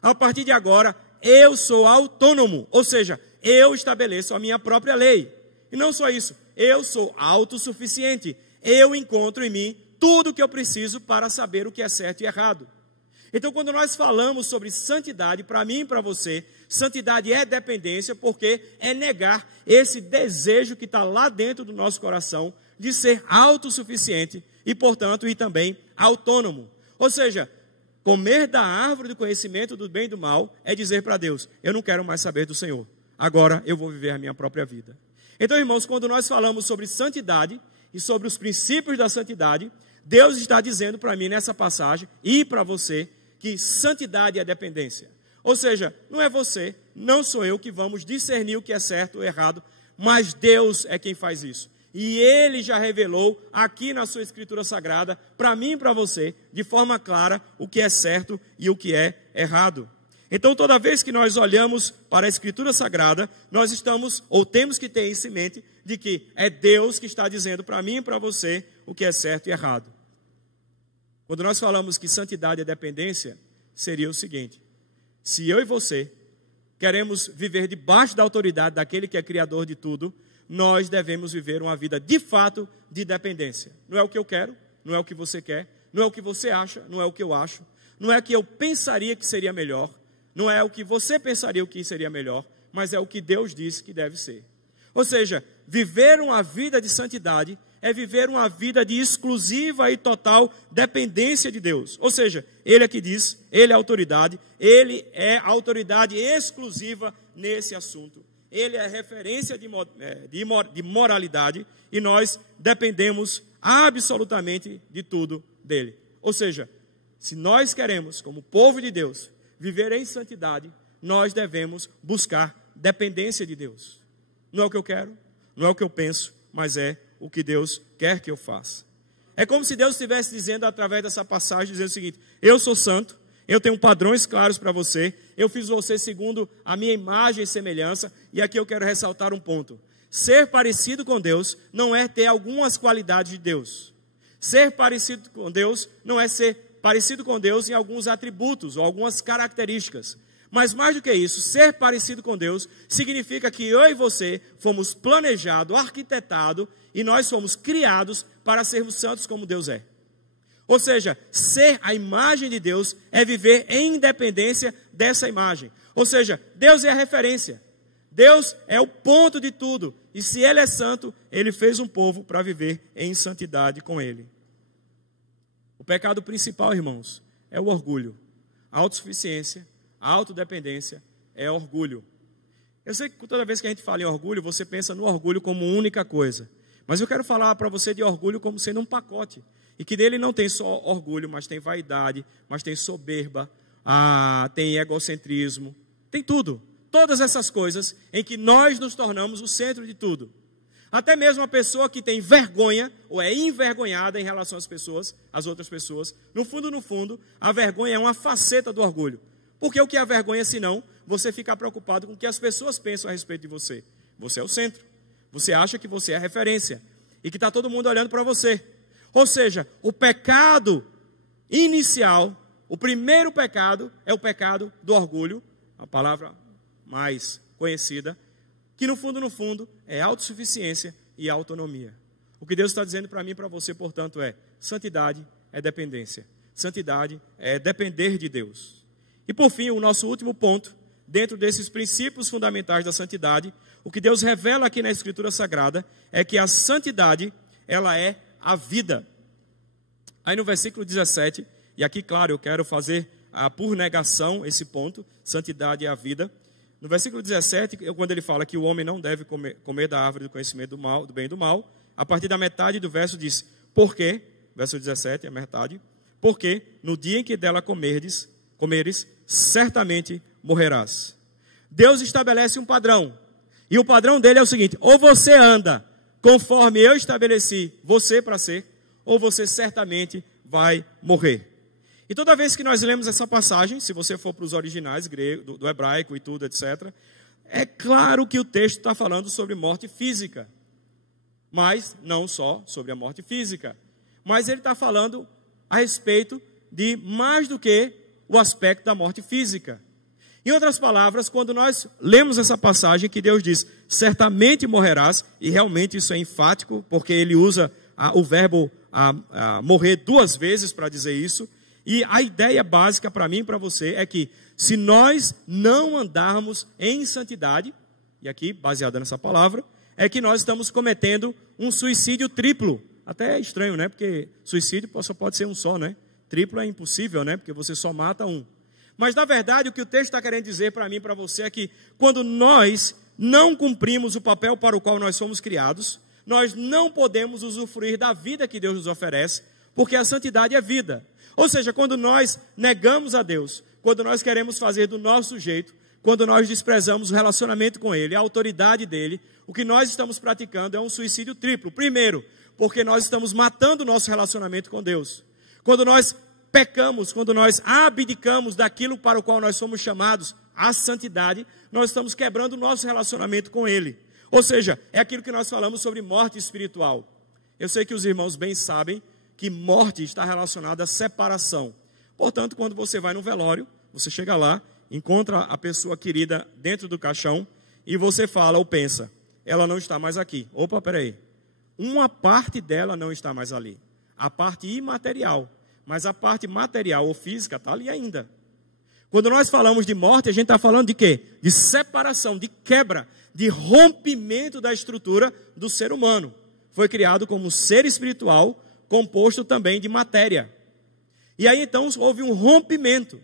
A partir de agora, eu sou autônomo, ou seja, eu estabeleço a minha própria lei. E não só isso, eu sou autossuficiente. Eu encontro em mim tudo o que eu preciso para saber o que é certo e errado. Então, quando nós falamos sobre santidade, para mim e para você, santidade é dependência, porque é negar esse desejo que está lá dentro do nosso coração de ser autossuficiente e, portanto, e também autônomo. Ou seja, comer da árvore do conhecimento do bem e do mal é dizer para Deus: eu não quero mais saber do Senhor, agora eu vou viver a minha própria vida. Então, irmãos, quando nós falamos sobre santidade e sobre os princípios da santidade, Deus está dizendo para mim nessa passagem e para você que santidade é dependência. Ou seja, não é você, não sou eu que vamos discernir o que é certo ou errado, mas Deus é quem faz isso. E Ele já revelou aqui na sua Escritura Sagrada, para mim e para você, de forma clara, o que é certo e o que é errado. Então, toda vez que nós olhamos para a Escritura Sagrada, nós estamos, ou temos que ter isso em mente, de que é Deus que está dizendo para mim e para você o que é certo e errado. Quando nós falamos que santidade é dependência, seria o seguinte: se eu e você queremos viver debaixo da autoridade daquele que é criador de tudo, nós devemos viver uma vida de fato de dependência. Não é o que eu quero, não é o que você quer, não é o que você acha, não é o que eu acho, não é o que eu pensaria que seria melhor, não é o que você pensaria o que seria melhor, mas é o que Deus disse que deve ser. Ou seja, viver uma vida de santidade é viver uma vida de exclusiva e total dependência de Deus. Ou seja, Ele é que diz, Ele é a autoridade, Ele é a autoridade exclusiva nesse assunto. Ele é referência de moralidade e nós dependemos absolutamente de tudo dEle. Ou seja, se nós queremos, como povo de Deus, viver em santidade, nós devemos buscar dependência de Deus. Não é o que eu quero, não é o que eu penso, mas é o que Deus quer que eu faça. É como se Deus estivesse dizendo através dessa passagem, dizendo o seguinte: eu sou santo, eu tenho padrões claros para você, eu fiz você segundo a minha imagem e semelhança, e aqui eu quero ressaltar um ponto. Ser parecido com Deus não é ter algumas qualidades de Deus. Ser parecido com Deus não é ser parecido com Deus em alguns atributos ou algumas características, Mas mais do que isso, ser parecido com Deus significa que eu e você fomos planejados, arquitetados, e nós fomos criados para sermos santos como Deus é. Ou seja, ser a imagem de Deus é viver em independência dessa imagem. Ou seja, Deus é a referência. Deus é o ponto de tudo. E se Ele é santo, Ele fez um povo para viver em santidade com Ele. O pecado principal, irmãos, é o orgulho. A autossuficiência, a autodependência é orgulho. Eu sei que toda vez que a gente fala em orgulho, você pensa no orgulho como única coisa. Mas eu quero falar para você de orgulho como sendo um pacote. E que dele não tem só orgulho, mas tem vaidade, mas tem soberba, tem egocentrismo, tem tudo. Todas essas coisas em que nós nos tornamos o centro de tudo. Até mesmo a pessoa que tem vergonha, ou é envergonhada em relação às pessoas, às outras pessoas, no fundo, a vergonha é uma faceta do orgulho. Porque o que é a vergonha, senão você ficar preocupado com o que as pessoas pensam a respeito de você? Você é o centro. Você acha que você é a referência. E que está todo mundo olhando para você. Ou seja, o pecado inicial, o primeiro pecado, é o pecado do orgulho, a palavra mais conhecida, que no fundo, é autossuficiência e autonomia. O que Deus está dizendo para mim e para você, portanto, é santidade é dependência. Santidade é depender de Deus. E por fim, o nosso último ponto, dentro desses princípios fundamentais da santidade, o que Deus revela aqui na Escritura Sagrada é que a santidade, ela é a vida. Aí no versículo 17, e aqui, claro, eu quero fazer por negação esse ponto, santidade é a vida. No versículo 17, quando ele fala que o homem não deve comer da árvore do conhecimento do bem e do mal, a partir da metade do verso diz, porque, verso 17, a metade, porque no dia em que dela comeres, certamente morrerás. Deus estabelece um padrão, e o padrão dele é o seguinte, ou você anda conforme eu estabeleci você para ser, ou você certamente vai morrer. E toda vez que nós lemos essa passagem, se você for para os originais grego, do hebraico e tudo, etc., é claro que o texto está falando sobre morte física. Mas não só sobre a morte física. Mas ele está falando a respeito de mais do que o aspecto da morte física. Em outras palavras, quando nós lemos essa passagem que Deus diz, certamente morrerás, e realmente isso é enfático, porque ele usa o verbo morrer 2 vezes para dizer isso, e a ideia básica para mim e para você é que se nós não andarmos em santidade, e aqui baseada nessa palavra, é que nós estamos cometendo um suicídio triplo. Até é estranho, né? Porque suicídio só pode ser um só, né? Triplo é impossível, né? Porque você só mata um. Mas na verdade o que o texto está querendo dizer para mim e para você é que quando nós não cumprimos o papel para o qual nós fomos criados, nós não podemos usufruir da vida que Deus nos oferece, porque a santidade é vida. Ou seja, quando nós negamos a Deus, quando nós queremos fazer do nosso jeito, quando nós desprezamos o relacionamento com Ele, a autoridade dEle, o que nós estamos praticando é um suicídio triplo. Primeiro, porque nós estamos matando o nosso relacionamento com Deus. Quando nós pecamos, quando nós abdicamos daquilo para o qual nós somos chamados, a santidade, nós estamos quebrando o nosso relacionamento com Ele. Ou seja, é aquilo que nós falamos sobre morte espiritual. Eu sei que os irmãos bem sabem que morte está relacionada à separação. Portanto, quando você vai no velório, você chega lá, encontra a pessoa querida dentro do caixão e você fala ou pensa, ela não está mais aqui. Opa, peraí. Uma parte dela não está mais ali. A parte imaterial. Mas a parte material ou física está ali ainda. Quando nós falamos de morte, a gente está falando de quê? De separação, de quebra, de rompimento da estrutura do ser humano. Foi criado como ser espiritual, composto também de matéria. E aí então houve um rompimento.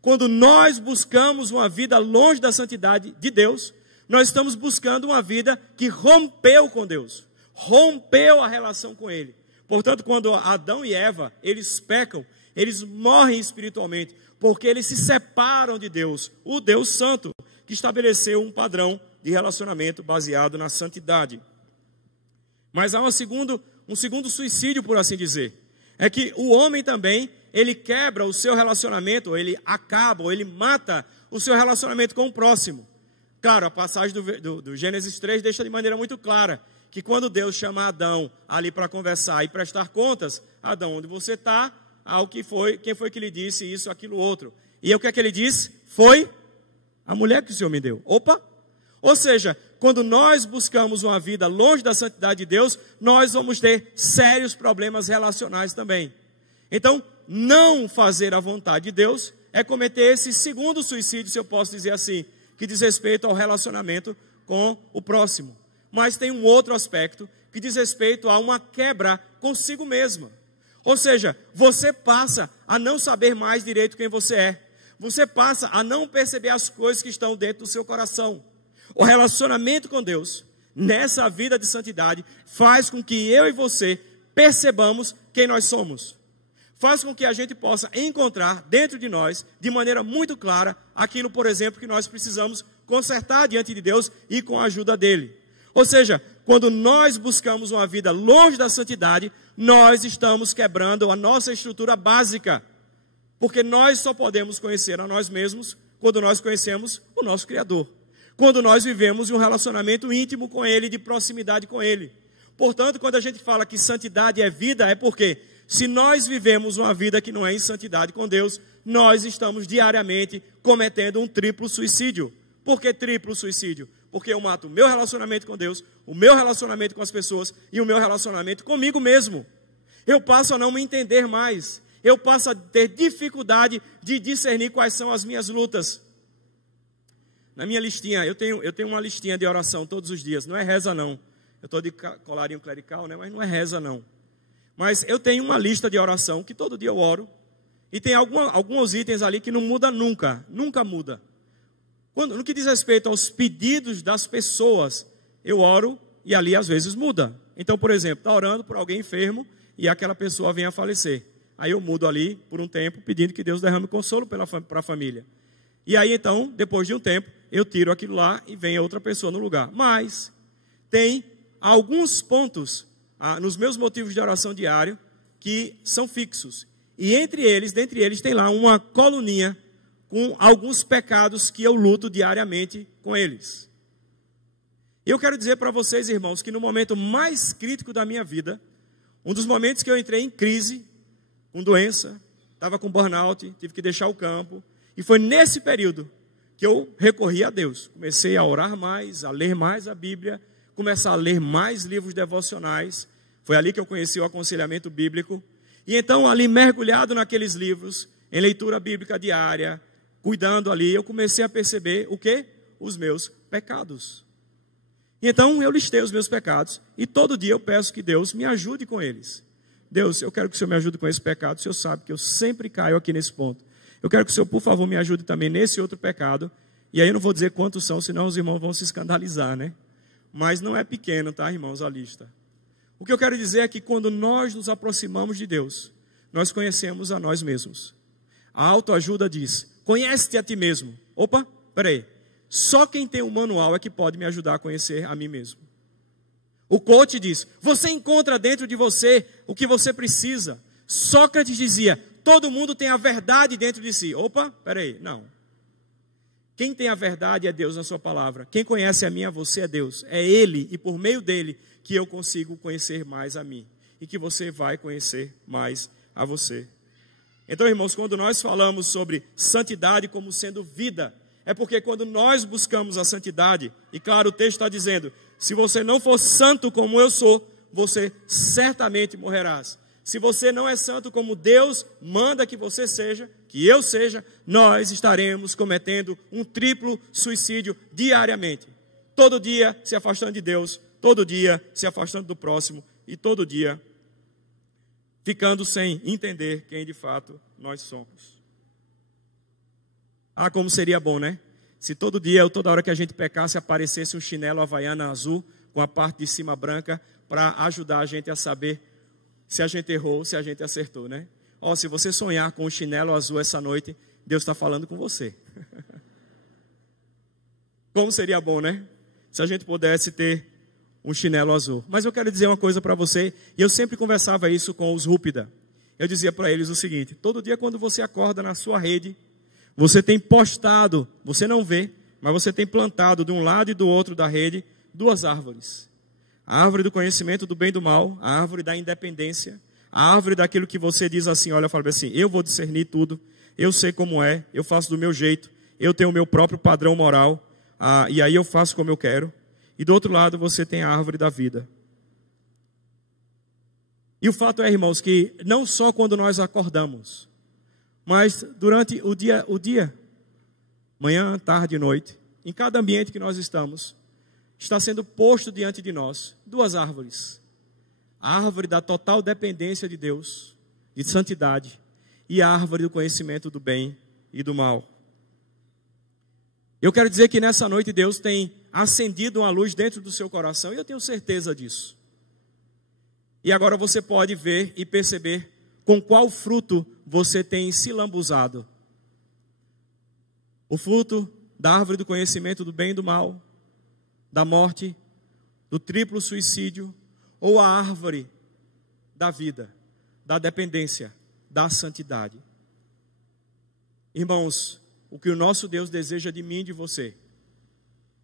Quando nós buscamos uma vida longe da santidade de Deus, nós estamos buscando uma vida que rompeu com Deus, rompeu a relação com Ele. Portanto, quando Adão e Eva, eles pecam, eles morrem espiritualmente, porque eles se separam de Deus, o Deus Santo, que estabeleceu um padrão de relacionamento baseado na santidade. Mas há um segundo suicídio, por assim dizer. É que o homem também, ele quebra o seu relacionamento, ou ele acaba, ou ele mata o seu relacionamento com o próximo. Claro, a passagem do Gênesis 3 deixa de maneira muito clara que quando Deus chama Adão ali para conversar e prestar contas, Adão, onde você está? Quem foi que lhe disse isso, aquilo, outro? E o que é que ele disse? Foi A mulher que o Senhor me deu. Opa! Ou seja, quando nós buscamos uma vida longe da santidade de Deus, nós vamos ter sérios problemas relacionais também. Então, não fazer a vontade de Deus é cometer esse segundo suicídio, se eu posso dizer assim, que diz respeito ao relacionamento com o próximo. Mas tem um outro aspecto que diz respeito a uma quebra consigo mesma. Ou seja, você passa a não saber mais direito quem você é. Você passa a não perceber as coisas que estão dentro do seu coração. O relacionamento com Deus, nessa vida de santidade, faz com que eu e você percebamos quem nós somos. Faz com que a gente possa encontrar dentro de nós, de maneira muito clara, aquilo, por exemplo, que nós precisamos consertar diante de Deus e com a ajuda dele. Ou seja, quando nós buscamos uma vida longe da santidade, nós estamos quebrando a nossa estrutura básica. Porque nós só podemos conhecer a nós mesmos quando nós conhecemos o nosso Criador. Quando nós vivemos um relacionamento íntimo com Ele, de proximidade com Ele. Portanto, quando a gente fala que santidade é vida, é porque se nós vivemos uma vida que não é em santidade com Deus, nós estamos diariamente cometendo um triplo suicídio. Por que triplo suicídio? Porque eu mato o meu relacionamento com Deus, o meu relacionamento com as pessoas e o meu relacionamento comigo mesmo. Eu passo a não me entender mais. Eu passo a ter dificuldade de discernir quais são as minhas lutas. Na minha listinha, eu tenho uma listinha de oração todos os dias. Não é reza não. Eu estou de colarinho clerical, né? Mas não é reza não. Mas eu tenho uma lista de oração que todo dia eu oro. E tem alguns itens ali que não muda nunca. Nunca muda. No que diz respeito aos pedidos das pessoas, eu oro e ali às vezes muda. Então, por exemplo, está orando por alguém enfermo e aquela pessoa vem a falecer. Aí eu mudo ali por um tempo, pedindo que Deus derrame consolo para a família. E aí então, depois de um tempo, eu tiro aquilo lá e vem outra pessoa no lugar. Mas tem alguns pontos nos meus motivos de oração diário que são fixos. E dentre eles tem lá uma coluninha com alguns pecados que eu luto diariamente com eles. Eu quero dizer para vocês, irmãos, que no momento mais crítico da minha vida, um dos momentos que eu entrei em crise, com doença, estava com burnout, tive que deixar o campo, e foi nesse período que eu recorri a Deus. Comecei a orar mais, a ler mais a Bíblia, começar a ler mais livros devocionais. Foi ali que eu conheci o aconselhamento bíblico. E então, ali mergulhado naqueles livros, em leitura bíblica diária, cuidando ali, eu comecei a perceber o quê? Os meus pecados. E então eu listei os meus pecados e todo dia eu peço que Deus me ajude com eles. Deus, eu quero que o Senhor me ajude com esse pecado. O Senhor sabe que eu sempre caio aqui nesse ponto. Eu quero que o Senhor, por favor, me ajude também nesse outro pecado. E aí eu não vou dizer quantos são, senão os irmãos vão se escandalizar, né? Mas não é pequeno, tá, irmãos, a lista. O que eu quero dizer é que quando nós nos aproximamos de Deus, nós conhecemos a nós mesmos. A autoajuda diz: conhece-te a ti mesmo. Opa, peraí. Só quem tem um manual é que pode me ajudar a conhecer a mim mesmo. O coach diz: você encontra dentro de você o que você precisa. Sócrates dizia: todo mundo tem a verdade dentro de si. Opa, peraí, não. Quem tem a verdade é Deus na sua palavra. Quem conhece a mim, a você é Deus. É Ele e por meio dele que eu consigo conhecer mais a mim. E que você vai conhecer mais a você. Então, irmãos, quando nós falamos sobre santidade como sendo vida, é porque quando nós buscamos a santidade, e claro, o texto está dizendo, se você não for santo como eu sou, você certamente morrerás. Se você não é santo como Deus manda que você seja, que eu seja, nós estaremos cometendo um triplo suicídio diariamente. Todo dia se afastando de Deus, todo dia se afastando do próximo e todo dia ficando sem entender quem de fato nós somos. Ah, como seria bom, né? Se todo dia, ou toda hora que a gente pecasse, aparecesse um chinelo havaiana azul com a parte de cima branca para ajudar a gente a saber se a gente errou ou se a gente acertou, né? Ó, se você sonhar com um chinelo azul essa noite, Deus está falando com você. Como seria bom, né? Se a gente pudesse ter um chinelo azul. Mas eu quero dizer uma coisa para você, e eu sempre conversava isso com os Rúpida. Eu dizia para eles o seguinte: todo dia quando você acorda na sua rede, você tem postado, você não vê, mas você tem plantado de um lado e do outro da rede 2 árvores. A árvore do conhecimento do bem e do mal, a árvore da independência, a árvore daquilo que você diz assim, olha, fala assim, eu vou discernir tudo, eu sei como é, eu faço do meu jeito, eu tenho o meu próprio padrão moral, e aí eu faço como eu quero. E do outro lado você tem a árvore da vida. E o fato é, irmãos, que não só quando nós acordamos, mas durante o dia, manhã, tarde e noite, em cada ambiente que nós estamos, está sendo posto diante de nós duas árvores. A árvore da total dependência de Deus, de santidade, e a árvore do conhecimento do bem e do mal. Eu quero dizer que nessa noite Deus tem acendido uma luz dentro do seu coração, e eu tenho certeza disso. E agora você pode ver e perceber com qual fruto você tem se lambuzado. O fruto da árvore do conhecimento do bem e do mal, da morte, do triplo suicídio, ou a árvore da vida, da dependência, da santidade. Irmãos, o que o nosso Deus deseja de mim e de você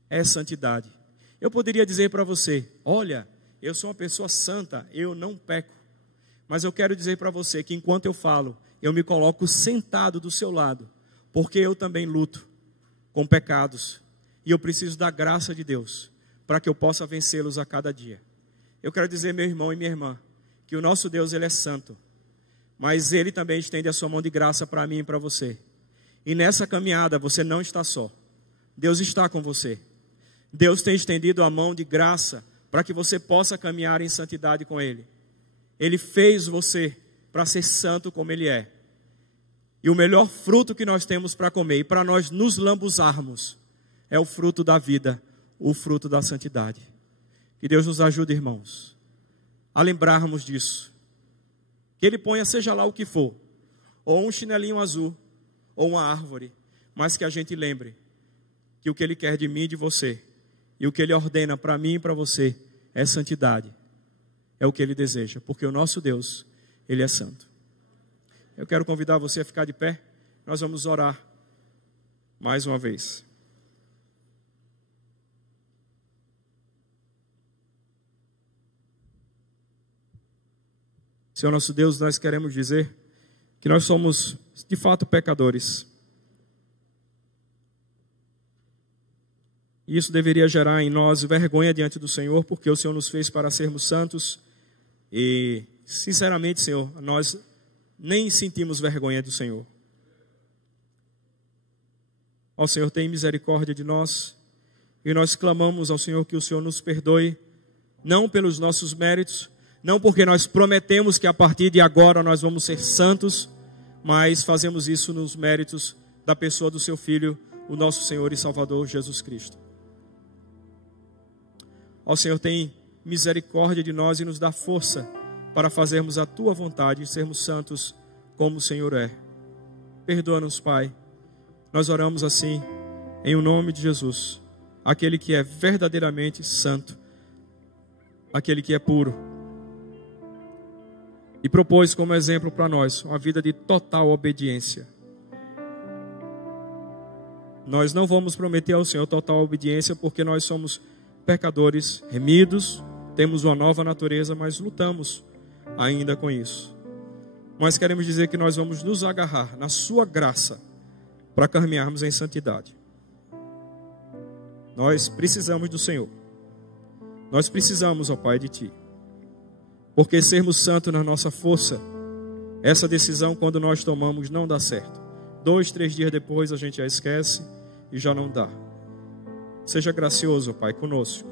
é santidade. Eu poderia dizer para você, olha, eu sou uma pessoa santa, eu não peco. Mas eu quero dizer para você que enquanto eu falo, eu me coloco sentado do seu lado, porque eu também luto com pecados, e eu preciso da graça de Deus, para que eu possa vencê-los a cada dia. Eu quero dizer, meu irmão e minha irmã, que o nosso Deus, Ele é santo, mas Ele também estende a sua mão de graça para mim e para você. E nessa caminhada você não está só, Deus está com você. Deus tem estendido a mão de graça para que você possa caminhar em santidade com Ele. Ele fez você para ser santo como Ele é. E o melhor fruto que nós temos para comer e para nós nos lambuzarmos é o fruto da vida, o fruto da santidade. Que Deus nos ajude, irmãos, a lembrarmos disso. Que Ele ponha, seja lá o que for, ou um chinelinho azul, ou uma árvore, mas que a gente lembre que o que Ele quer de mim e de você, e o que Ele ordena para mim e para você, é santidade. É o que Ele deseja, porque o nosso Deus, Ele é santo. Eu quero convidar você a ficar de pé. Nós vamos orar mais uma vez. Senhor nosso Deus, nós queremos dizer que nós somos de fato pecadores. E isso deveria gerar em nós vergonha diante do Senhor, porque o Senhor nos fez para sermos santos. E, sinceramente, Senhor, nós nem sentimos vergonha do Senhor. Ó Senhor, tem misericórdia de nós. E nós clamamos ao Senhor que o Senhor nos perdoe, não pelos nossos méritos, não porque nós prometemos que a partir de agora nós vamos ser santos, mas fazemos isso nos méritos da pessoa do seu Filho, o nosso Senhor e Salvador Jesus Cristo. Ó Senhor, tem misericórdia de nós e nos dá força para fazermos a Tua vontade e sermos santos como o Senhor é. Perdoa-nos, Pai. Nós oramos assim, em o nome de Jesus, aquele que é verdadeiramente santo, aquele que é puro. E propôs como exemplo para nós uma vida de total obediência. Nós não vamos prometer ao Senhor total obediência porque nós somos pecadores remidos, temos uma nova natureza, mas lutamos ainda com isso. Mas queremos dizer que nós vamos nos agarrar na sua graça para caminharmos em santidade. Nós precisamos do Senhor. Nós precisamos, ó Pai, de Ti. Porque sermos santos na nossa força, essa decisão quando nós tomamos não dá certo. 2, 3 dias depois a gente já esquece e já não dá. Seja gracioso, Pai, conosco.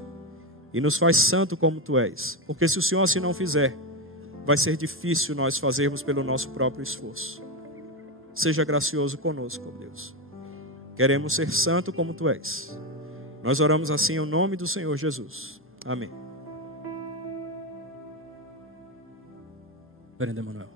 E nos faz santo como Tu és. Porque se o Senhor assim não fizer, vai ser difícil nós fazermos pelo nosso próprio esforço. Seja gracioso conosco, ó Deus. Queremos ser santo como Tu és. Nós oramos assim em nome do Senhor Jesus. Amém. Emanuel.